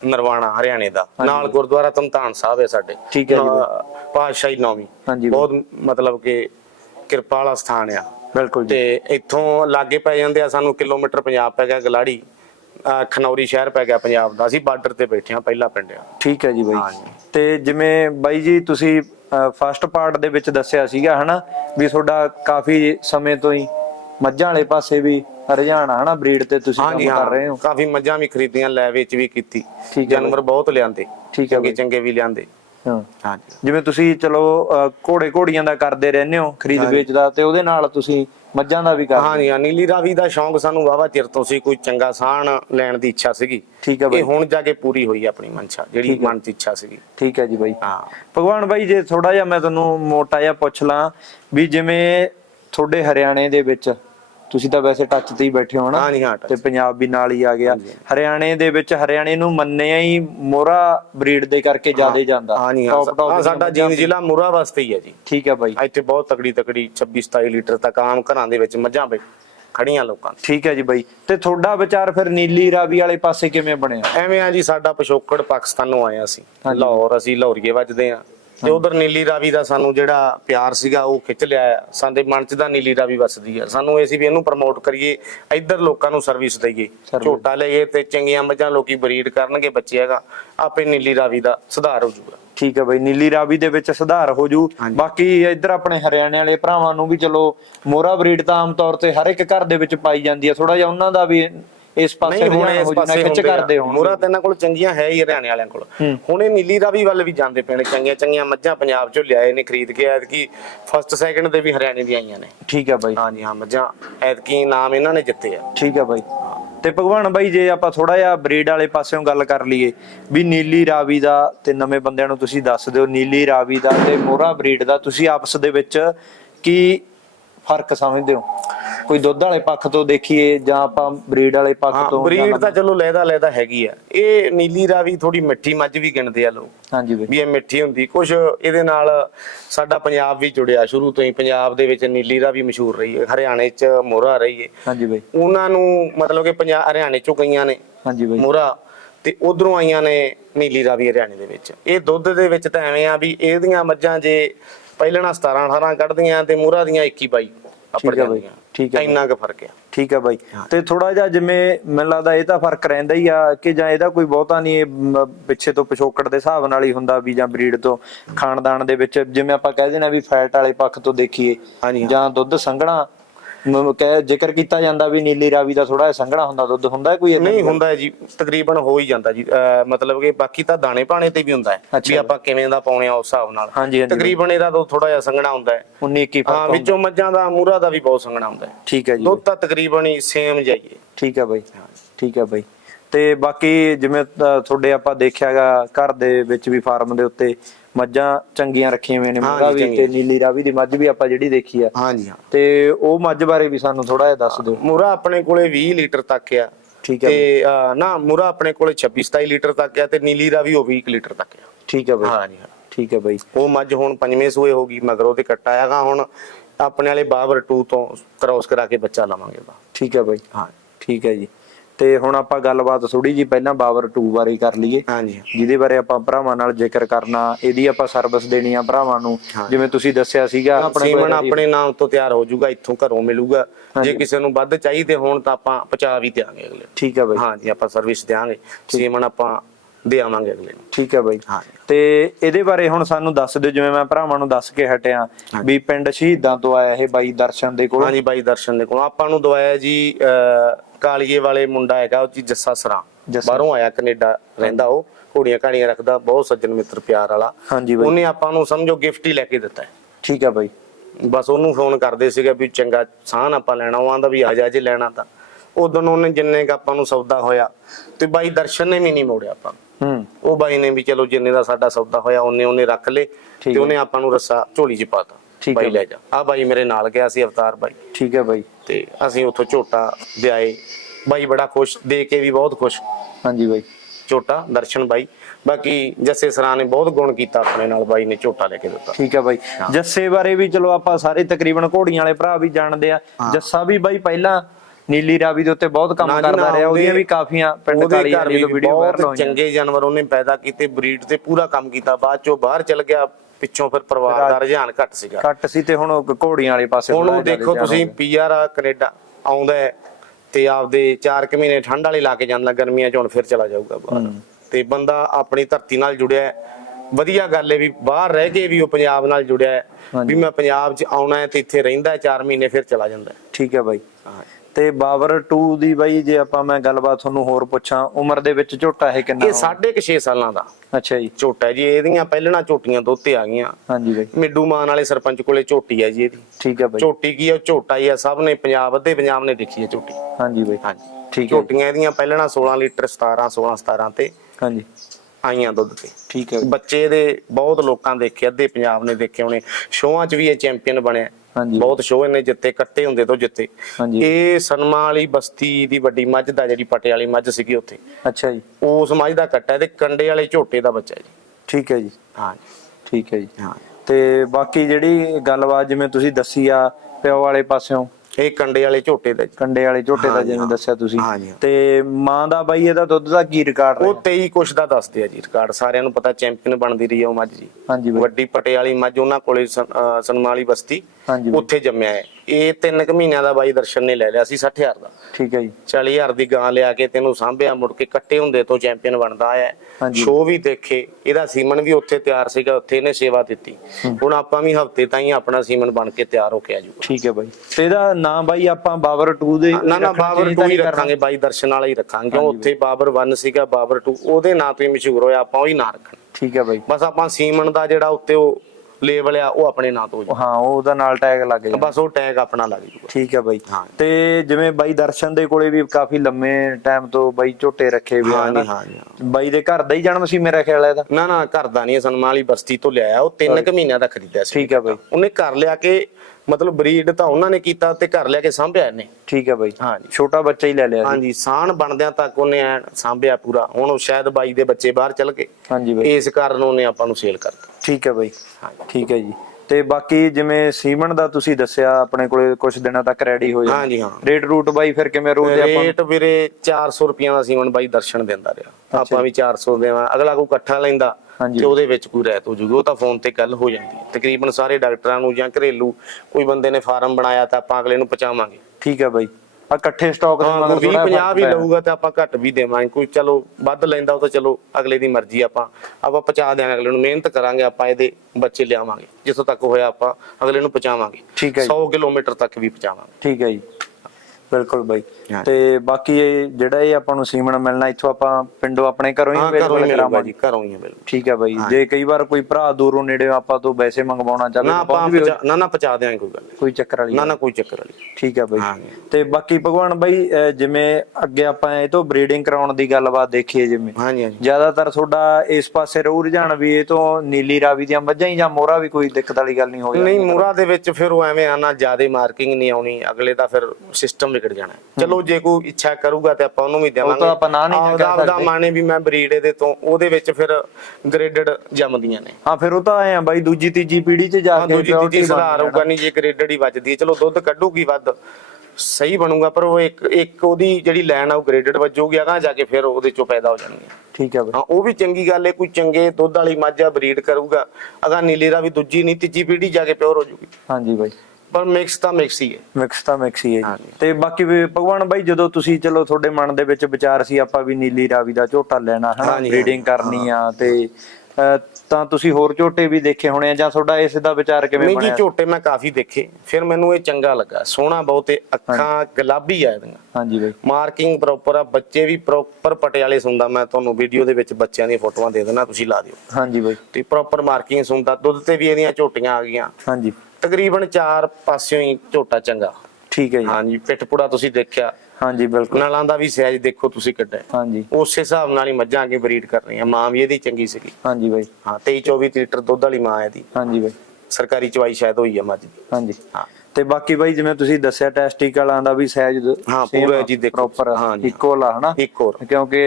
ਨਰਵਾਣਾ ਹਰਿਆਣੇ ਦਾ। ਨਾਲ ਗੁਰਦੁਆਰਾ ਤਮਤਾਨ ਸਾਹਿਬ ਹੈ ਸਾਡੇ। ਠੀਕ ਹੈ ਜੀ ਪਾਤਸ਼ਾਹੀ ਨੌਵੀਂ। ਬਹੁਤ ਮਤਲਬ ਕਿ ਕਿਰਪਾ ਵਾਲਾ ਸਥਾਨ ਆ। ਬਿਲਕੁਲ ਜੀ। ਤੇ ਇੱਥੋਂ ਲਾਗੇ ਪੈ ਜਾਂਦੇ ਆ ਸਾਨੂੰ ਕਿਲੋਮੀਟਰ ਪੰਜਾਬ ਪੈ ਗਿਆ ਗਲਾੜੀ। ਖਨੌਰੀ ਸ਼ਹਿਰ ਪੈ ਗਿਆ ਪੰਜਾਬ ਦਾ। ਅਸੀਂ ਬਾਰਡਰ ਤੇ ਬੈਠੇ ਆ ਪਹਿਲਾ ਪਿੰਡ ਆ। ਠੀਕ ਹੈ ਜੀ ਬਾਈ। ਤੇ ਜਿਵੇਂ ਬਾਈ ਜੀ ਤੁਸੀਂ ਫਸਟ ਪਾਰਟ ਦੇ ਵਿੱਚ ਦੱਸਿਆ ਸੀਗਾ ਹਨਾ ਵੀ ਤੁਹਾਡਾ ਕਾਫੀ ਸਮੇਂ ਤੋਂ ਹੀ ਮੱਝਾਂ ਵਾਲੇ ਪਾਸੇ ਵੀ ਆ ਹਨਾ ਬਰੀਡ ਤੇ ਤੁਸੀਂ ਕੰਮ ਕਰ ਰਹੇ ਹੋ। ਕਾਫੀ ਮੱਝਾਂ ਵੀ ਖਰੀਦੀਆਂ ਲੈ ਵਿੱਚ ਵੀ ਕੀਤੀ। ਜਾਨਵਰ ਬਹੁਤ ਲਿਆਂਦੇ ਠੀਕ ਹੈ ਚੰਗੇ ਬਾਈ। ਚੰਗੇ ਵੀ ਲਿਆਂਦੇ। ਹਾਂਜੀ। ਜਿਵੇਂ ਤੁਸੀਂ ਚਲੋ ਘੋੜੇ ਘੋੜੀਆਂ ਦਾ ਕਰਦੇ ਰਹਿੰਦੇ ਹੋ ਖਰੀਦ ਵੇਚ ਦਾ ਤੇ ਉਹਦੇ ਨਾਲ ਤੁਸੀਂ ਮੱਝਾਂ ਦਾ ਵੀ ਕਰਦੇ ਹਾਂਜੀ ਹਾਂ। ਨੀਲੀ ਰਾਵੀ ਦਾ ਸ਼ੌਂਕ ਸਾਨੂੰ ਵਾਵਾ ਚਿਰ ਤੋਂ ਸੀ ਕੋਈ ਚੰਗਾ ਸਾਹਣ ਲੈਣ ਦੀ ਇੱਛਾ ਸੀਗੀ। ਠੀਕ ਹੈ ਬਾਈ। ਇਹ ਹੁਣ ਜਾ ਕੇ ਪੂਰੀ ਹੋਈ ਆਪਣੀ ਮਨਸ਼ਾ ਜਿਹੜੀ ਮਨ ਚ ਇੱਛਾ ਸੀਗੀ। ਠੀਕ ਹੈ ਜੀ ਬਾਈ। ਹਾਂ। ਭਗਵਾਨ ਬਾਈ ਜੇ ਥੋੜਾ ਜਿਹਾ ਮੈਂ ਤੁਹਾਨੂੰ ਮੋਟਾ ਜਿਹਾ ਪੁੱਛ ਲਾਂ ਵੀ ਜਿਵੇਂ ਤੁਹਾਡੇ ਹਰਿਆਣੇ ਦੇ ਵਿੱਚ ਤੁਸੀਂ ਤਾਂ ਵੈਸੇ ਟੱਚ ਤੇ ਹੀ ਬੈਠੇ ਹੋ ਨਾ। ਹਾਂ ਤੇ ਪੰਜਾਬ ਵੀ ਨਾਲ ਹੀ ਆ ਗਿਆ। ਹਰਿਆਣੇ ਦੇ ਵਿੱਚ ਹਰਿਆਣੇ ਨੂੰ ਮੰਨਿਆ ਹੀ ਮੋਰਾ ਬਰੀਡ ਦੇ ਕਰਕੇ ਜ਼ਿਆਦਾ ਜਾਂਦਾ। ਹਾਂ ਦੀਆਂ ਸਾਡਾ ਜੀਨ ਜ਼ਿਲ੍ਹਾ ਮੁਰਾ ਵਾਸਤੇ ਹੀ ਹੈ ਜੀ। ਠੀਕ ਹੈ ਬਾਈ। ਇੱਥੇ ਬਹੁਤ ਤਕੜੀ ਤਕੜੀ 26 27 ਲੀਟਰ ਤੱਕ ਆਮ ਘਰਾਂ ਦੇ ਵਿੱਚ ਮੱਝਾਂ ਬੈ ਖੜੀਆਂ ਲੋਕਾਂ ਦੀ ਠੀਕ ਹੈ ਜੀ ਬਾਈ। ਤੇ ਤੁਹਾਡਾ ਵਿਚਾਰ ਫਿਰ ਨੀਲੀ ਰਾਵੀ ਵਾਲੇ ਪਾਸੇ ਕਿਵੇਂ ਬਣਿਆ? ਐਵੇਂ ਆ ਜੀ ਸਾਡਾ ਪਿਛੋਕੜ ਪਾਕਿਸਤਾਨੋਂ ਆਇਆ ਸੀ ਲਾਹੌਰ ਅਸੀਂ ਲਾਹੌਰੀਏ ਵੱਜਦੇ ਆ ਤੇ ਉਧਰ ਨੀਲੀ ਰਾਵੀ ਦਾ ਸਾਨੂੰ ਜਿਹੜਾ ਪਿਆਰ ਸੀਗਾ ਉਹ ਖਿੱਚ ਲਿਆ। ਸਾਡੇ ਮਨ ਚ ਦਾ ਨੀਲੀ ਰਾਵੀ ਵਸਦੀ ਆ ਸਾਨੂੰ ਇਹ ਸੀ ਵੀ ਇਹਨੂੰ ਪ੍ਰਮੋਟ ਕਰੀਏ ਇੱਧਰ ਲੋਕਾਂ ਨੂੰ ਸਰਵਿਸ ਦਈਏ। ਝੋਟਾ ਲਈਏ ਤੇ ਚੰਗੀਆਂ ਮੱਝਾਂ ਲੋਕੀ ਬਰੀਡ ਕਰਨਗੇ ਬੱਚੇ ਹੈਗਾ। ਆਪੇ ਨੀਲੀ ਰਾਵੀ ਦਾ ਸੁਧਾਰ ਹੋ ਜਾਊਗਾ। ਠੀਕ ਹੈ ਬਾਈ ਨੀਲੀ ਰਾਵੀ ਦੇ ਵਿੱਚ ਸੁਧਾਰ ਹੋ ਜੂ ਬਾਕੀ ਇੱਧਰ ਆਪਣੇ ਹਰਿਆਣੇ ਵਾਲੇ ਭਰਾਵਾਂ ਨੂੰ ਵੀ ਚਲੋ ਮੋਰਾ ਬਰੀਡ ਤਾਂ ਆਮ ਤੌਰ ਤੇ ਹਰ ਇੱਕ ਘਰ ਦੇ ਵਿੱਚ ਪਾਈ ਜਾਂਦੀ ਹੈ। ਥੋੜਾ ਜਿਹਾ ਉਹਨਾਂ ਦਾ ਵੀ ਇਸ ਪਾਸੇ ਨਹੀਂ ਹੁਣ ਇਸ ਹੋ ਪਾਸੇ ਖਿੱਚ ਕਰਦੇ ਹੋਣ ਮੋਰਾ ਤੇ ਇਹਨਾਂ ਕੋਲ ਚੰਗੀਆਂ ਹੈ ਹੀ ਹਰਿਆਣੇ ਵਾਲਿਆਂ ਕੋਲ। ਹੁਣ ਇਹ ਨੀਲੀ ਰਾਵੀ ਵੱਲ ਵੀ ਜਾਂਦੇ ਨੇ ਚੰਗੀਆਂ ਚੰਗੀਆਂ ਮੱਝਾਂ ਪੰਜਾਬ ਚੋਂ ਲਿਆਏ ਨੇ ਖਰੀਦ ਕੇ ਐਤਕੀ ਫਸਟ ਸੈਕਿੰਡ ਤੇ ਵੀ ਹਰਿਆਣੇ ਦੀਆਂ ਆਈਆਂ ਨੇ। ਠੀਕ ਹੈ ਬਾਈ। ਹਾਂਜੀ ਹਾਂ ਮੱਝਾਂ ਐਤਕੀ ਨਾਮ ਇਹਨਾਂ ਨੇ ਜਿੱਤੇ ਆ। ਠੀਕ ਹੈ ਬਾਈ। ਤੇ ਭਗਵਾਨ ਬਾਈ ਜੇ ਆਪਾਂ ਥੋੜਾ ਜਿਹਾ ਬਰੀਡ ਵਾਲੇ ਪਾਸਿਓਂ ਗੱਲ ਕਰ ਲਈਏ ਵੀ ਨੀਲੀ ਰਾਵੀ ਦਾ ਤੇ ਨਵੇਂ ਬੰਦਿਆਂ ਨੂੰ ਤੁਸੀਂ ਦੱਸ ਦਿਓ ਨੀਲੀ ਰਾਵੀ ਦਾ ਤੇ ਮੋਰਾ ਬਰੀਡ ਦਾ ਤੁਸੀਂ ਆਪਸ ਦੇ ਵਿੱਚ ਕੀ ਫ਼ਰਕ ਸਮਝਦੇ ਹੋ? ਕੋਈ ਦੁੱਧ ਵਾਲੇ ਪੱਖ ਤੋਂ ਦੇਖੀਏ ਜਾਂ ਆਪਾਂ ਬਰੀਡ ਵਾਲੇ ਪੱਖ ਹਾਂ ਤੋਂ ਬਰੀਡ ਤਾਂ ਚਲੋ ਲੈਦਾ ਲੈਦਾ ਹੈਗੀ ਆ। ਇਹ ਨੀਲੀ ਰਾਵੀ ਥੋੜੀ ਮਿੱਠੀ ਮੱਝ ਵੀ ਗਿਣਦੇ ਆ ਲੋਕ। ਹਾਂਜੀ ਵੀ ਇਹ ਮਿੱਠੀ ਹੁੰਦੀ। ਕੁਝ ਇਹਦੇ ਨਾਲ ਸਾਡਾ ਪੰਜਾਬ ਵੀ ਜੁੜਿਆ ਸ਼ੁਰੂ ਤੋਂ ਹੀ। ਪੰਜਾਬ ਦੇ ਵਿੱਚ ਨੀਲੀ ਰਾਵੀ ਮਸ਼ਹੂਰ ਰਹੀ ਹੈ। ਹਰਿਆਣੇ 'ਚ ਮੋਹਰਾ ਰਹੀ ਹੈ। ਹਾਂਜੀ ਬਾਈ। ਉਹਨਾਂ ਨੂੰ ਮਤਲਬ ਕਿ ਪੰਜਾਬ ਹਰਿਆਣੇ 'ਚੋਂ ਗਈਆਂ ਨੇ ਹਾਂਜੀ ਬਾਈ। ਮੋਹਰਾ ਤੇ ਉਧਰੋਂ ਆਈਆਂ ਨੇ ਨੀਲੀ ਰਾਵੀ ਹਰਿਆਣੇ ਦੇ ਵਿੱਚ। ਇਹ ਦੁੱਧ ਦੇ ਵਿੱਚ ਤਾਂ ਐਵੇਂ ਆ ਵੀ ਇਹਦੀਆਂ ਮੱਝਾਂ ਜੇ ਪਹਿਲਣਾ 17 18 ਕੱਢਦੀਆਂ ਤੇ ਮੋਹਰਾ ਦੀਆਂ 21 22 ਅੱਪੜ ਜਾਂਦੀਆਂ ਠੀਕ ਹੈ ਇੰਨਾ ਕੁ ਫ਼ਰਕ ਆ। ਠੀਕ ਹੈ ਬਾਈ। ਤੇ ਥੋੜਾ ਜਿਹਾ ਜਿਵੇਂ ਮੈਨੂੰ ਲੱਗਦਾ ਇਹ ਤਾਂ ਫ਼ਰਕ ਰਹਿੰਦਾ ਹੀ ਆ ਕਿ ਜਾਂ ਇਹਦਾ ਕੋਈ ਬਹੁਤਾ ਨਹੀਂ ਇਹ ਪਿੱਛੇ ਤੋਂ ਪਿਛੋਕੜ ਦੇ ਹਿਸਾਬ ਨਾਲ ਹੀ ਹੁੰਦਾ ਵੀ ਜਾਂ ਬਰੀਡ ਤੋਂ ਖਾਨਦਾਨ ਦੇ ਵਿੱਚ ਜਿਵੇਂ ਆਪਾਂ ਕਹਿ ਦੇਣਾ ਵੀ ਫੈਟ ਵਾਲੇ ਪੱਖ ਤੋਂ ਦੇਖੀਏ। ਜਾਂ ਦੁੱਧ ਸੰਘਣਾ ਕਹਿ ਜ਼ਿਕਰ ਕੀਤਾ ਜਾਂਦਾ ਵੀ ਨੀਲੀ ਰਾਵੀ ਦਾ ਥੋੜਾ ਜਿਹਾ ਸੰਘਣਾ ਹੁੰਦਾ ਦੁੱਧ ਹੁੰਦਾ ਕੋਈ ਨਹੀਂ? ਹੁੰਦਾ ਹੈ ਜੀ ਤਕਰੀਬਨ ਹੋ ਹੀ ਜਾਂਦਾ ਜੀ। ਮਤਲਬ ਕਿ ਬਾਕੀ ਤਾਂ ਦਾਣੇ ਪਾਣੇ ਤੇ ਵੀ ਹੁੰਦਾ ਹੈ ਵੀ ਆਪਾਂ ਕਿਵੇਂ ਦਾ ਪਾਉਣੇ ਆ ਉਸ ਹਿਸਾਬ ਨਾਲ। ਤਕਰੀਬਨ ਇਹਦਾ ਦੁੱਧ ਥੋੜਾ ਜਿਹਾ ਸੰਘਣਾ ਹੁੰਦਾ ਹੈ। 19 21 ਹਾਂ। ਵਿੱਚੋਂ ਮੱਝਾਂ ਦਾ ਮੂਰਾ ਦਾ ਵੀ ਬਹੁਤ ਸੰਘਣਾ ਹੁੰਦਾ ਹੈ। ਠੀਕ ਹੈ ਜੀ। ਦੁੱਧ ਤਾਂ ਤਕਰੀਬਨ ਹੀ ਸੇਮ ਜਾਈਏ ਠੀਕ ਹੈ ਬਾਈ। ਠੀਕ ਹੈ ਬਾਈ। ਤੇ ਬਾਕੀ ਜਿਵੇਂ ਤੁਹਾਡੇ ਆਪਾਂ ਦੇਖਿਆਗਾ ਘਰ ਦੇ ਵਿੱਚ ਵੀ ਫਾਰਮ ਦੇ ਉੱਤੇ ਮੱਝਾਂ ਚੰਗੀਆਂ ਰੱਖੀਆਂ ਹੋਈਆਂ ਨੇ ਮੁੰਡਾ ਵੀ ਤੇ ਨੀਲੀ ਰਾਵੀ ਦੀ ਮੱਝ ਵੀ ਆਪਾਂ ਜਿਹੜੀ ਦੇਖੀ ਆ। ਹਾਂਜੀ ਹਾਂ। ਤੇ ਉਹ ਮੱਝ ਬਾਰੇ ਵੀ ਸਾਨੂੰ ਥੋੜਾ ਜਿਹਾ ਦੱਸ ਦਿਓ। ਮੂਰਾ ਆਪਣੇ ਕੋਲੇ 20 ਲੀਟਰ ਤੱਕ ਆ। ਠੀਕ ਹੈ ਤੇ ਨਾ ਮੂਰਾ ਆਪਣੇ ਕੋਲੇ 26 27 ਲੀਟਰ ਤੱਕ ਆ ਤੇ ਨੀਲੀ ਦਾ ਵੀ ਉਹ 20 ਕੁ ਲੀਟਰ ਤੱਕ ਆ। ਠੀਕ ਹੈ ਬਾਈ। ਹਾਂਜੀ ਹਾਂ। ਠੀਕ ਹੈ ਬਾਈ। ਉਹ ਮੱਝ ਹੁਣ ਪੰਜਵੇਂ ਸੂਏ ਹੋ ਗਈ ਮਗਰੋਂ ਤੇ ਕੱਟਾ ਆਗਾ ਹੁਣ। ਆਪਣੇ ਵਾਲੇ ਬਾਬਰ 2 ਤੋਂ ਕ੍ਰਾਸ ਕਰਾ ਕੇ ਬੱਚਾ ਲਵਾਂਗੇ ਉਹਦਾ ਠੀਕ ਹੈ ਬਾਈ। ਹਾਂ। ਠੀਕ ਹੈ ਜੀ। ਤੇ ਹੁਣ ਆਪਾਂ ਗੱਲਬਾਤ ਥੋੜੀ ਜੀ ਪਹਿਲਾਂ ਬਾਵਰ 2 ਬਾਰੇ ਕਰ ਲਈਏ। ਹਾਂਜੀ। ਜਿਹਦੇ ਬਾਰੇ ਆਪਾਂ ਭਰਾਵਾਂ ਨਾਲ ਜ਼ਿਕਰ ਕਰਨਾ ਇਹਦੀ ਆਪਾਂ ਸਰਵਿਸ ਦੇਣੀ ਆ ਭਰਾਵਾਂ ਨੂੰ। ਜਿਵੇਂ ਤੁਸੀਂ ਦੱਸਿਆ ਸੀਗਾ ਆਪਣੇ ਸੀਮਨ ਆਪਣੇ ਨਾਮ ਤੋਂ ਤਿਆਰ ਹੋ ਜਾਊਗਾ ਇੱਥੋਂ ਘਰੋਂ ਮਿਲੂਗਾ। ਜੇ ਕਿਸੇ ਨੂੰ ਵੱਧ ਚਾਹੀਦੇ ਹੋਣ ਤਾਂ ਆਪਾਂ ਪਹੁੰਚਾ ਵੀ ਦਿਆਂਗੇ ਅਗਲੇ। ਠੀਕ ਹੈ ਬਾਈ। ਹਾਂਜੀ ਆਪਾਂ ਸਰਵਿਸ ਦਿਆਂਗੇ। ਸੀਮਨ ਆਪਾਂ ਦੇ ਆਵਾਂਗੇ ਅਗਲੇ ਨੂੰ। ਠੀਕ ਹੈ ਬਾਈ। ਤੇ ਇਹਦੇ ਬਾਰੇ ਹੁਣ ਸਾਨੂੰ ਦੱਸ ਦਿਓ ਜਿਵੇਂ ਮੈਂ ਭਰਾਵਾਂ ਨੂੰ ਦੱਸ ਕੇ ਹਟਿਆ ਵੀ ਪਿੰਡ ਸ਼ਹੀਦਾਂ ਤੋਂ ਆਇਆ ਇਹ ਬਾਈ ਦਰਸ਼ਨ ਦੇ ਕੋਲ। ਹਾਂਜੀ ਬਾਈ ਦਰਸ਼ਨ ਦੇ ਕੋਲ। ਆਪਾਂ ਨੂੰ ਦਵਾਇਆ ਜੀ ਅਹ, ਕਾਲੀਏ ਵਾਲੇ ਮੁੰਡਾ ਹੈਗਾ ਉਹ ਜੀ ਜੱਸਾ ਸਰਾਂ। ਬਾਹਰੋਂ ਆਇਆ ਕੈਨੇਡਾ ਰਹਿੰਦਾ ਉਹ। ਘੋੜੀਆਂ ਘਾੜੀਆਂ ਰੱਖਦਾ ਬਹੁਤ ਸੱਜਣ ਮਿੱਤਰ ਪਿਆਰ ਵਾਲਾ। ਹਾਂਜੀ ਬਾਈ। ਉਹਨੇ ਆਪਾਂ ਨੂੰ ਸਮਝੋ ਗਿਫਟ ਹੀ ਲੈ ਕੇ ਦਿੱਤਾ। ਠੀਕ ਹੈ ਬਾਈ। ਬਸ ਉਹਨੂੰ ਫੋਨ ਕਰਦੇ ਸੀਗੇ ਵੀ ਚੰਗਾ ਸਾਹਨ ਆਪਾਂ ਲੈਣਾ ਉਹ ਆਂਦਾ ਵੀ ਆ ਜਾ ਜੇ ਲੈਣਾ ਤਾਂ। ਉਦੋਂ ਉਹਨੇ ਜਿੰਨੇ ਕ ਆਪਾਂ ਨੂੰ ਸੌਦਾ ਹੋਇਆ ਤੇ ਬਾਈ ਦਰਸ਼ਨ ਨੇ ਵੀ ਨਹੀਂ ਮੋੜਿਆ ਆਪਾਂ। ਹੂੰ। ਉਹ ਬਾਈ ਨੇ ਵੀ ਚਲੋ ਜਿੰਨੇ ਦਾ ਸਾਡਾ ਸੌਦਾ ਹੋਇਆ ਉਹਨੇ ਉਹਨੇ ਰੱਖ ਲੇ ਤੇ ਉਹਨੇ ਆਪਾਂ ਨੂੰ ਰੱਸਾ ਝੋਲੀ 'ਚ ਪਾਤਾ ਠੀਕ ਹੈ ਬਾਈ। ਲੈ ਜਾ। ਆ ਬਾਈ ਮੇਰੇ ਨਾਲ ਗਿਆ ਸੀ ਅਵਤਾਰ ਬਾਈ। ਠੀਕ ਹੈ ਬਾਈ। ਤੇ ਅਸੀਂ ਉੱਥੋਂ ਝੋਟਾ ਲਿਆਏ ਬਾਈ ਬੜਾ ਖੁਸ਼ ਦੇ ਕੇ ਵੀ ਬਹੁਤ ਖੁਸ਼। ਹਾਂਜੀ ਬਾਈ। ਝੋਟਾ ਦਰਸ਼ਨ ਬਾਈ। ਬਾਕੀ ਜੱਸੇ ਸਰਾਂ ਨੇ ਬਹੁਤ ਗੁਣ ਕੀਤਾ ਆਪਣੇ ਨਾਲ ਬਾਈ ਨੇ ਝੋਟਾ ਲੈ ਕੇ ਦਿੱਤਾ। ਠੀਕ ਹੈ ਬਾਈ। ਜੱਸੇ ਬਾਰੇ ਵੀ ਚਲੋ ਆਪਾਂ ਸਾਰੇ ਤਕਰੀਬਨ ਘੋੜੀਆਂ ਵਾਲੇ ਭਰਾ ਵੀ ਜਾਣਦੇ ਆ। ਜੱਸਾ ਵੀ ਬਾਈ ਪਹਿਲਾਂ ਨੀਲੀ ਰਾਵੀ ਦੇ ਉੱਤੇ ਬਹੁਤ ਕੰਮ ਕਰਦਾ ਰਿਹਾ। ਉਹਦੀਆਂ ਉਹਦੇ- ਵੀ ਕਾਫੀਆਂ ਪਿੰਡ ਕਾਲੀ ਵਾਲੀ ਵੀਡੀਓ ਵਾਇਰਲ ਬਹੁਤ ਚੰਗੇ ਜਾਨਵਰ ਉਹਨੇ ਪੈਦਾ ਕੀਤੇ ਬਰੀਡ ਤੇ ਪੂਰਾ ਕੰਮ ਕੀਤਾ। ਬਾਅਦ ਚੋਂ ਬਾਹਰ ਚਲ ਗਿਆ। ਪਿੱਛੋਂ ਫਿਰ ਪਰਿਵਾਰ ਦਾ ਰੁਝਾਨ ਘੱਟ ਸੀਗਾ। ਘੱਟ ਸੀ ਤੇ ਹੁਣ ਉਹ ਘੋੜੀਆਂ ਵਾਲੇ ਪਾਸੇ ਹੁਣ ਦੇਖੋ ਤੁਸੀਂ। ਪੀਆਰ ਕੈਨੇਡਾ ਆਉਂਦਾ ਤੇ ਆਪਦੇ 4 ਕੁ ਮਹੀਨੇ ਠੰਡ ਵਾਲੇ ਲਾ ਕੇ ਜਾਂਦਾ ਗਰਮੀਆਂ ਚ ਹੁਣ ਫਿਰ ਚਲਾ ਜਾਊਗਾ ਬਾਹਰ। ਤੇ ਬੰਦਾ ਆਪਣੀ ਧਰਤੀ ਨਾਲ ਜੁੜਿਆ ਵਧੀਆ ਗੱਲ ਹੈ ਵੀ ਬਾਹਰ ਰਹਿ ਕੇ ਵੀ ਉਹ ਪੰਜਾਬ ਨਾਲ ਜੁੜਿਆ। ਵੀ ਮੈਂ ਪੰਜਾਬ ਚ ਆਉਣਾ ਹੈ ਤੇ ਇੱਥੇ ਰਹਿੰਦਾ ਹੈ 4 ਮਹੀਨੇ ਫਿਰ ਚਲਾ ਜਾਂਦਾ ਠੀਕ ਹੈ ਬਾਈ। ਹਾਂ। ਤੇ ਬਾਬਰ 2 ਦੀ ਬਾਈ ਜੇ ਆਪਾਂ ਮੈਂ ਗੱਲਬਾਤ ਤੁਹਾਨੂੰ ਹੋਰ ਪੁੱਛਾਂ ਉਮਰ ਦੇ ਵਿੱਚ ਝੋਟਾ ਇਹ ਕਿੰਨਾ ਇਹ ਸਾਢੇ ਕੁ 6 ਸਾਲਾਂ ਦਾ। ਅੱਛਾ ਜੀ। ਝੋਟਾ ਜੀ ਇਹਦੀਆਂ ਪਹਿਲਣਾ ਝੋਟੀਆਂ ਦੋਤੇ ਆ ਗਈਆਂ। ਹਾਂਜੀ ਬਾਈ। ਮਿੱਡੂ ਮਾਨ ਵਾਲੇ ਸਰਪੰਚ ਕੋਲੇ ਝੋਟੀ ਹੈ ਜੀ ਇਹਦੀ। ਠੀਕ ਹੈ ਬਾਈ। ਝੋਟੀ ਕੀ ਹੈ ਉਹ ਝੋਟਾ ਹੀ ਹੈ ਸਭ ਨੇ ਪੰਜਾਬ ਅੱਧੇ ਪੰਜਾਬ ਨੇ ਦੇਖੀ ਹੈ ਝੋਟੀ। ਹਾਂਜੀ ਬਾਈ। ਹਾਂਜੀ। ਠੀਕ ਹੈ ਝੋਟੀਆਂ ਇਹਦੀਆਂ ਪਹਿਲਣਾ 16 ਲੀਟਰ 17 16 17 ਤੇ ਹਾਂਜੀ। ਆਈਆਂ ਦੁੱਧ ਤੇ। ਠੀਕ ਹੈ ਬੱਚੇ ਦੇ ਬਹੁਤ ਲੋਕਾਂ ਦੇਖੇ ਅੱਧੇ ਪੰਜਾਬ ਨੇ ਦੇਖੇ ਹੋਣੇ। ਸ਼ੋਆਂ 'ਚ ਵੀ ਇਹ ਚੈਂਪੀਅਨ ਬਣਿਆ। ਬਹੁਤ ਸ਼ੋਅ ਇਹਨੇ ਜਿੱਤੇ ਕੱਟੇ ਹੁੰਦੇ ਤੋਂ ਜਿੱਤੇ। ਇਹ ਸਨਮਾ ਵਾਲੀ ਬਸਤੀ ਦੀ ਵੱਡੀ ਮੱਝ ਦਾ ਜਿਹੜੀ ਪਟੇ ਵਾਲੀ ਮੱਝ ਸੀਗੀ ਉੱਥੇ। ਅੱਛਾ ਜੀ। ਉਸ ਮੱਝ ਦਾ ਕੱਟਾ ਤੇ ਕੰਡੇ ਵਾਲੇ ਝੋਟੇ ਦਾ ਬੱਚਾ ਜੀ। ਠੀਕ ਹੈ ਜੀ। ਹਾਂ। ਠੀਕ ਹੈ ਜੀ। ਹਾਂ। ਤੇ ਬਾਕੀ ਜਿਹੜੀ ਗੱਲਬਾਤ ਜਿਵੇਂ ਤੁਸੀਂ ਦੱਸੀ ਆ ਪਿਓ ਵਾਲੇ ਪਾਸਿਓਂ। ਇਹ ਕੰਡੇ ਵਾਲੇ ਝੋਟੇ ਦਾ ਕੰਡੇ ਵਾਲੇ ਝੋਟੇ ਦਾ ਜਿਵੇਂ। ਦੱਸਿਆ ਤੁਸੀਂ। ਤੇ ਮਾਂ ਦਾ ਬਾਈ ਇਹਦਾ ਦੁੱਧ ਦਾ ਕੀ ਰਿਕਾਰਡ ਉਹ ਰਿਹਾ 23 ਕੁਛ ਦਾ ਦੱਸਦੇ ਆ ਜੀ ਰਿਕਾਰਡ ਸਾਰਿਆਂ ਨੂੰ ਪਤਾ ਚੈਂਪੀਅਨ ਬਣਦੀ ਰਹੀ ਆ ਉਹ ਮੱਝ ਜੀ। ਵੱਡੀ ਪਟੇ ਵਾਲੀ ਮੱਝ ਉਹਨਾਂ ਕੋਲੇ ਸਨ- ਅਹ ਸਨਮਾ ਵਾਲੀ ਬਸਤੀ। ਹਾਂਜੀ ਬਾਈ, ਉੱਥੇ ਜੰਮਿਆ ਹੈ। ਇਹ ਤਿੰਨ ਕੁ ਮਹੀਨਿਆਂ ਦਾ ਬਾਈ ਦਰਸ਼ਨ ਨੇ ਲੈ ਲਿਆ ਸੀ 60000 ਦਾ। ਠੀਕ ਹੈ ਜੀ। 40000 ਦੀ ਗਾਂ ਲਿਆ ਕੇ ਤੈਨੂੰ ਸਾਂਭਿਆ ਮੁੜ ਕੇ ਕੱਟੇ ਹੁੰਦੇ ਤੋਂ ਚੈਂਪੀਅਨ ਬਣਦਾ ਆਇਆ ਹਾਂਜੀ। ਸ਼ੋਅ ਵੀ ਦੇਖੇ ਇਹਦਾ ਸੀਮਨ ਵੀ ਉੱਥੇ ਤਿਆਰ ਸੀਗਾ ਉੱਥੇ ਇਹਨੇ ਸੇਵਾ ਦਿੱਤੀ। ਹੁਣ ਆਪਾਂ ਵੀ ਹਫ਼ਤੇ ਤਾਈਂ ਆਪਣਾ ਸੀਮਨ ਬਣ ਕੇ ਤਿਆਰ ਹੋ ਕੇ ਆਜੂਗਾ ਠੀਕ ਹੈ ਬਾਈ। ਤੇ ਇਹਦਾ ਨਾਮ ਬਾਈ ਆਪਾਂ ਬਾਬਰ 2 ਦੇ ਨਾ ਨਾ ਰੱਖਣ ਬਾਬਰ ਚ 2 ਤਾਂ ਹੀ ਰੱਖਾਂਗੇ ਬਾਈ ਦਰਸ਼ਨ ਵਾਲਾ ਹੀ ਰੱਖਾਂਗੇ ਕਿਉਂ ਉੱਥੇ ਬਾਬਰ 1 ਸੀਗਾ ਬਾਬਰ 2 ਉਹਦੇ ਨਾਂ ਤੋਂ ਹੀ ਮਸ਼ਹੂਰ ਹੋਇਆ ਆਪਾਂ ਉਹੀ ਨਾਂ ਰੱਖਣਾ। ਠੀਕ ਹੈ ਬਾਈ। ਬਸ ਆਪਾਂ ਸੀਮਨ ਦਾ ਜਿਹੜਾ ਉੱਤੇ ਉਹ ਲੇਬਲ ਆ ਉਹ ਆਪਣੇ ਨਾਂ ਤੋਂ ਹੋ ਜਾਊ। ਹਾਂ ਉਹ ਉਹਦਾ ਨਾਲ ਟੈਗ ਲੱਗ ਜਾਂਦਾ। ਬਸ ਉਹ ਟੈਗ ਆਪਣਾ ਲੱਗ ਜੂਗਾ ਠੀਕ ਹੈ ਬਾਈ। ਹਾਂ। ਤੇ ਜਿਵੇਂ ਬਾਈ ਦਰਸ਼ਨ ਦੇ ਕੋਲੇ ਵੀ ਕਾਫੀ ਲੰਮੇ ਟਾਈਮ ਤੋਂ ਬਾਈ ਝੋਟੇ ਰੱਖੇ ਆ ਹਾਂ? ਜੀ ਹਾਂ ਜੀ ਹਾਂ। ਬਾਈ ਦੇ ਘਰ ਦਾ ਹੀ ਜਨਮ ਸੀ ਮੇਰਾ ਖਿਆਲ ਹੈ ਇਹਦਾ? ਨਾ ਨਾ ਘਰ ਦਾ ਨਹੀਂ ਸਨਮਾ ਵਾਲੀ ਬਸਤੀ ਤੋਂ ਲਿਆਇਆ। ਉਹ ਤਿੰਨ ਕੁ ਮਹੀਨਿਆਂ ਦਾ ਖਰੀਦਿਆ ਸੀ। ਠੀਕ ਹੈ ਬਾਈ। ਉਹਨੇ ਘਰ ਲਿਆ ਕੇ ਮਤਲਬ ਬਰੀਡ ਤਾਂ ਉਹਨਾਂ ਨੇ ਕੀਤਾ ਤੇ ਘਰ ਲਿਆ ਕੇ ਸਾਂਭਿਆ ਇਹਨੇ। ਠੀਕ ਹੈ ਬਾਈ। ਹਾਂਜੀ ਛੋਟਾ ਬੱਚਾ ਹੀ ਲੈ ਲਿਆ ਸੀ। ਹਾਂਜੀ ਸਾਣ ਬਣਦਿਆਂ ਤੱਕ ਉਹਨੇ ਸਾਂਭਿਆ ਪੂਰਾ। ਹੁਣ ਉਹ ਸ਼ਾਇਦ ਬਾਈ ਦੇ ਬੱਚੇ ਬਾਹਰ ਚਲ ਗਏ। ਹਾਂਜੀ ਬਾਈ। ਇਸ ਕਾਰਨ ਉਹਨੇ ਆਪਾਂ ਨੂੰ ਸੇਲ ਕਰਤਾ। ਠੀਕ ਹੈ ਬਾਈ। ਠੀਕ ਹੈ ਜੀ। ਤੇ ਬਾਕੀ ਜਿਵੇਂ ਸੀਮਨ ਦਾ ਤੁਸੀਂ ਦੱਸਿਆ ਆਪਣੇ ਕੋਲੇ ਕੁਝ ਦਿਨਾਂ ਤੱਕ ਰੈਡੀ ਹੋ ਜਾ ਹਾਂਜੀ ਹਾਂ। ਰੇਟ ਰੂਟ ਬਾਈ ਫਿਰ ਕਿਵੇਂ ਰੋਜ਼ ਆਪਾਂ ਰੇਟ ਵੀਰੇ 400 ਰੁਪਈਆ ਦਾ ਸੀਮਨ ਬਾਈ ਦਰਸ਼ਨ ਦਿੰਦਾ ਰਿਹਾ। ਆਪਾਂ ਵੀ 400 ਦੇਵਾਂ। ਅਗਲਾ ਕੋਈ ਇਕੱਠਾ ਲੈਂਦਾ। ਤੇ ਉਹਦੇ ਵਿੱਚ ਕੋਈ ਰਹਿਤ ਹੋ ਜੂਗੀ। ਉਹ ਤਾਂ ਫੋਨ ਤੇ ਗੱਲ ਹੋ ਜਾਂਦੀ ਹੈ। ਤਕਰੀਬਨ ਸਾਰੇ ਡਾਕਟਰਾਂ ਨੂੰ ਜਾਂ ਘਰੇਲੂ ਕੋਈ ਬੰਦੇ ਨੇ ਫਾਰਮ ਬਣਾਇਆ ਤਾਂ ਆਪਾਂ ਅਗਲੇ ਨੂੰ ਪਹੁੰਚਾਵਾਂਗੇ। ਠੀਕ ਹੈ ਬਾਈ। ਇਕੱਠੇ ਸਟਾਕ ਦੇ ਹਾਂ ਮਗਰ ਕੋਈ ਥੋੜ੍ਹਾ 50 ਵੀ ਫ਼ਰਕ ਲਊਗਾ ਤੇ ਆਪਾਂ ਘੱਟ ਵੀ ਦੇਵਾਂਗੇ। ਕੋਈ ਚਲੋ ਵੱਧ ਲੈਂਦਾ ਉਹ ਤਾਂ ਚਲੋ ਅਗਲੇ ਦੀ ਮਰਜ਼ੀ ਆਪਾਂ। ਆਪਾਂ ਪਹੁੰਚਾ ਦਿਆਂਗੇ ਅਗਲੇ ਨੂੰ ਮਿਹਨਤ ਕਰਾਂਗੇ ਆਪਾਂ ਇਹਦੇ ਬੱਚੇ ਲਿਆਵਾਂਗੇ। ਜਿੱਥੋਂ ਤੱਕ ਹੋਇਆ ਆਪਾਂ ਅਗਲੇ ਨੂੰ ਪਹੁੰਚਾਵਾਂਗੇ। ਠੀਕ ਹੈ ਜੀ। 100 ਕਿਲੋਮੀਟਰ ਤੱਕ ਵੀ ਪਹੁੰਚਾਵਾਂਗੇ। ਠੀਕ ਹੈ ਜੀ। ਬਿਲਕੁਲ ਬਾਈ। ਤੇ ਬਾਕੀ ਇਹ ਜਿਹੜਾ ਇਹ ਆਪਾਂ ਨੂੰ ਸੀਮਨ ਮਿਲਣਾ ਇੱਥੋਂ ਆਪਾਂ ਪਿੰਡੋਂ ਆਪਣੇ ਘਰੋਂ ਹੀ ਮਿਲੂਗਾ ਕਰਾਵਾਂਗੇ। ਜੀ ਘਰੋਂ ਹੀ ਮਿਲੂਗਾ ਠੀਕ ਹੈ ਬਾਈ। ਜੇ ਕਈ ਵਾਰ ਕੋਈ ਭਰਾ ਦੂਰੋਂ ਨੇੜੇ ਆਪਾਂ ਤੋਂ ਵੈਸੇ ਮੰਗਵਾਉਣਾ ਚਾਹਵੇ ਨਾ ਆਪਾਂ ਨਾ ਨਾ ਪਹੁੰਚਾ ਦਿਆਂਗੇ ਕੋਈ ਗੱਲ। ਕੋਈ ਚੱਕਰ ਵਾਲੀ ਨਾ ਨਾ ਕੋਈ ਚੱਕਰ ਵਾਲੀ ਠੀਕ ਹੈ ਬਾਈ। ਤੇ ਬਾਕੀ ਭਗਵਾਨ ਬਾਈ ਜਿਵੇਂ ਅੱਗੇ ਆਪਾਂ ਇਹ ਤੋਂ ਬਰੀਡਿੰਗ ਕਰਾਉਣ ਦੀ ਗੱਲਬਾਤ ਦੇਖੀਏ ਜਿਵੇਂ। ਹਾਂਜੀ ਹਾਂਜੀ। ਜ਼ਿਆਦਾਤਰ ਤੁਹਾਡਾ ਇਸ ਪਾਸੇ ਰਹੂ ਰੁਝਾਨ ਵੀ ਇਹ ਤੋਂ ਨੀਲੀ ਰਾਵੀ ਦੀਆਂ ਮੱਝਾਂ ਹੀ ਜਾਂ ਮੋਹਰਾ ਵੀ ਕੋਈ ਦਿੱਕਤ ਵਾਲੀ ਗੱਲ ਨਹੀਂ ਹੋ ਜਾਂਦੀ? ਨਹੀਂ ਮੂਰਾ ਦੇ ਵਿੱਚ ਫਿਰ ਉਹ ਐਵੇਂ ਆ ਨਾ ਜਿਆਦੇ ਮਾਰਕਿੰਗ ਨਹੀਂ ਆਉਣੀ ਅਗਲੇ ਦਾ ਫਿਰ ਸਿਸਟਮ ਵਿਗੜ ਜਾਣਾ। ਚਲੋ ਜੇ ਕੋਈ ਇੱਛਾ ਕਰੂਗਾ ਤੇ ਆਪਾਂ ਉਹਨੂੰ ਵੀ ਦੇਵਾਂਗੇ ਤਾਂ ਆਪਾਂ ਨਾ ਨਹੀਂ ਕਹਿ ਆਪਦਾ ਸਕਦੇ। ਮਾਣੇ ਵੀ ਮੈਂ ਬਰੀਡ ਇਹਦੇ ਤੋਂ ਉਹਦੇ ਵਿੱਚ ਫਿਰ ਗ੍ਰੇਡਡ ਜੰਮਦੀਆਂ ਨੇ। ਹਾਂ ਫਿਰ ਉਹ ਤਾਂ ਐ ਆ ਬਾਈ ਦੂਜੀ ਤੀਜੀ ਪੀੜ੍ਹੀ 'ਚ ਜਾ ਕੇ ਦੂਜੀ ਤੀਜੀ ਸੁਧਾਰ ਹੋਊਗਾ ਨਹੀਂ ਜੇ ਗ੍ਰੇਡਡ ਹੀ ਵੱਜਦੀ ਹੈ। ਚਲੋ ਦੁੱਧ ਕੱਢੂਗੀ ਵੱਧ ਸਹੀ ਬਣੂਗਾ ਪਰ ਉਹ ਇੱਕ ਇੱਕ ਉਹਦੀ ਜਿਹੜੀ ਲਾਈਨ ਆ ਉਹ ਗ੍ਰੇਡਡ ਵੱਜੂਗੀ ਅਗਾਂਹ ਜਾ ਕੇ ਫਿਰ ਉਹਦੇ ਚੋਂ ਪੈਦਾ ਹੋ ਜਾਣਗੀਆਂ। ਠੀਕ ਹੈ ਬਾਈ। ਹਾਂ ਉਹ ਵੀ ਚੰਗੀ ਗੱਲ ਹੈ ਕੋਈ ਚੰਗੇ ਦੁੱਧ ਵਾਲੀ ਮੱਝ ਆ ਬਰੀਡ ਕਰੂਗਾ। ਅਗਾ ਨੀਲੇ ਦਾ ਵੀ ਦੂਜੀ ਨਹੀਂ ਤੀਜੀ ਪੀੜ੍ਹੀ ਜਾ ਕੇ ਪਿਓਰ ਹੋ ਜੂਗੀ। ਹਾਂਜੀ ਬਾਈ। ਪਰ ਮਿਕਸ ਤਾਂ ਮਿਕਸ ਹੀ ਹੈ। ਮਿਕਸ ਤਾਂ ਮਿਕਸ ਹੀ ਹੈ ਜੀ। ਹਾਂਜੀ। ਤੇ ਬਾਕੀ ਵੀ ਭਗਵਾਨ ਬਾਈ ਜਦੋਂ ਤੁਸੀਂ ਚਲੋ ਤੁਹਾਡੇ ਮਨ ਦੇ ਵਿੱਚ ਵਿਚਾਰ ਸੀ ਆਪਾਂ ਵੀ ਨੀਲੀ ਰਾਵੀ ਦਾ ਝੋਟਾ ਲੈਣਾ ਹਨਾ ਹਾਂਜੀ, ਬਰੀਡਿੰਗ ਕਰਨੀ ਆ ਤੇ ਅਹ, ਤਾਂ ਤੁਸੀਂ ਹੋਰ ਝੋਟੇ ਵੀ ਦੇਖੇ ਹੋਣੇ ਆ ਜਾਂ ਤੁਹਾਡਾ ਇਸ ਦਾ ਵਿਚਾਰ ਕਿਵੇਂ ਨਹੀਂ ਜੀ ਬਣਿਆ? ਝੋਟੇ ਮੈਂ ਕਾਫੀ ਦੇਖੇ। ਫਿਰ ਮੈਨੂੰ ਇਹ ਚੰਗਾ ਲੱਗਾ। ਸੋਹਣਾ ਬਹੁਤ ਅੱਖਾਂ ਗੁਲਾਬੀ ਆ ਇਹਦੀਆਂ। ਹਾਂਜੀ ਬਾਈ। ਮਾਰਕਿੰਗ ਪ੍ਰੋਪਰ ਆ ਬੱਚੇ ਵੀ ਪ੍ਰੋਪਰ ਪਟਿਆਲੇ ਸੁੰਦਾ ਮੈਂ ਤੁਹਾਨੂੰ ਵੀਡੀਓ ਦੇ ਵਿੱਚ ਬੱਚਿਆਂ ਦੀਆਂ ਫੋਟੋਆਂ ਦੇ ਦੇਣਾ ਤੁਸੀਂ ਲਾ ਦਿਓ। ਹਾਂਜੀ ਬਾਈ। ਤੇ ਪ੍ਰੋਪਰ ਮਾਰਕਿੰਗ ਸੁੰਦਾ ਦੁੱਧ ਤੇ ਵੀ ਇਹਦੀਆਂ ਝੋਟੀਆਂ ਆ ਗਈਆਂ। ਹਾਂਜੀ। ਤਕਰੀਬਨ ਚਾਰ ਪਾਸਿਓਂ ਹੀ ਝੋਟਾ ਚੰਗਾ। ਠੀਕ ਹੈ ਜੀ। ਹਾਂਜੀ ਪਿੱਠਪੂੜਾ ਤੁਸੀਂ ਦੇਖਿਆ। ਹਾਂਜੀ ਬਿਲਕੁਲ। ਨਲਾਂ ਦਾ ਵੀ ਸਾਈਜ਼ ਦੇਖੋ ਤੁਸੀਂ ਕੱਢਿਆ। ਹਾਂਜੀ। ਉਸੇ ਹਿਸਾਬ ਨਾਲ ਹੀ ਮੱਝਾਂ ਅੱਗੇ ਬਰੀਡ ਕਰ ਰਹੀਆਂ ਮਾਂ ਵੀ ਇਹਦੀ ਚੰਗੀ ਸੀਗੀ। ਹਾਂਜੀ ਬਾਈ। ਹਾਂ 23 24 ਲੀਟਰ ਦੁੱਧ ਵਾਲੀ ਮਾਂ ਹੈ ਇਹਦੀ। ਹਾਂਜੀ ਬਾਈ। ਸਰਕਾਰੀ ਚਵਾਈ ਸ਼ਾਇਦ ਹੋਈ ਹੈ ਮੱਝ ਦੀ। ਹਾਂਜੀ। ਹਾਂ। ਤੇ ਬਾਕੀ ਬਾਈ ਜਿਵੇਂ ਤੁਸੀਂ ਦੱਸਿਆ ਟੈਸਟੀਕਲਾਂ ਦਾ ਵੀ ਸਾਈਜ਼ ਹਾਂ, ਪੂਰਾ ਜੀ ਦੇਖੋ। ਪ੍ਰੋਪਰ। ਇਕੁਅਲ ਆ ਹਨਾ? ਕਿਉਂਕਿ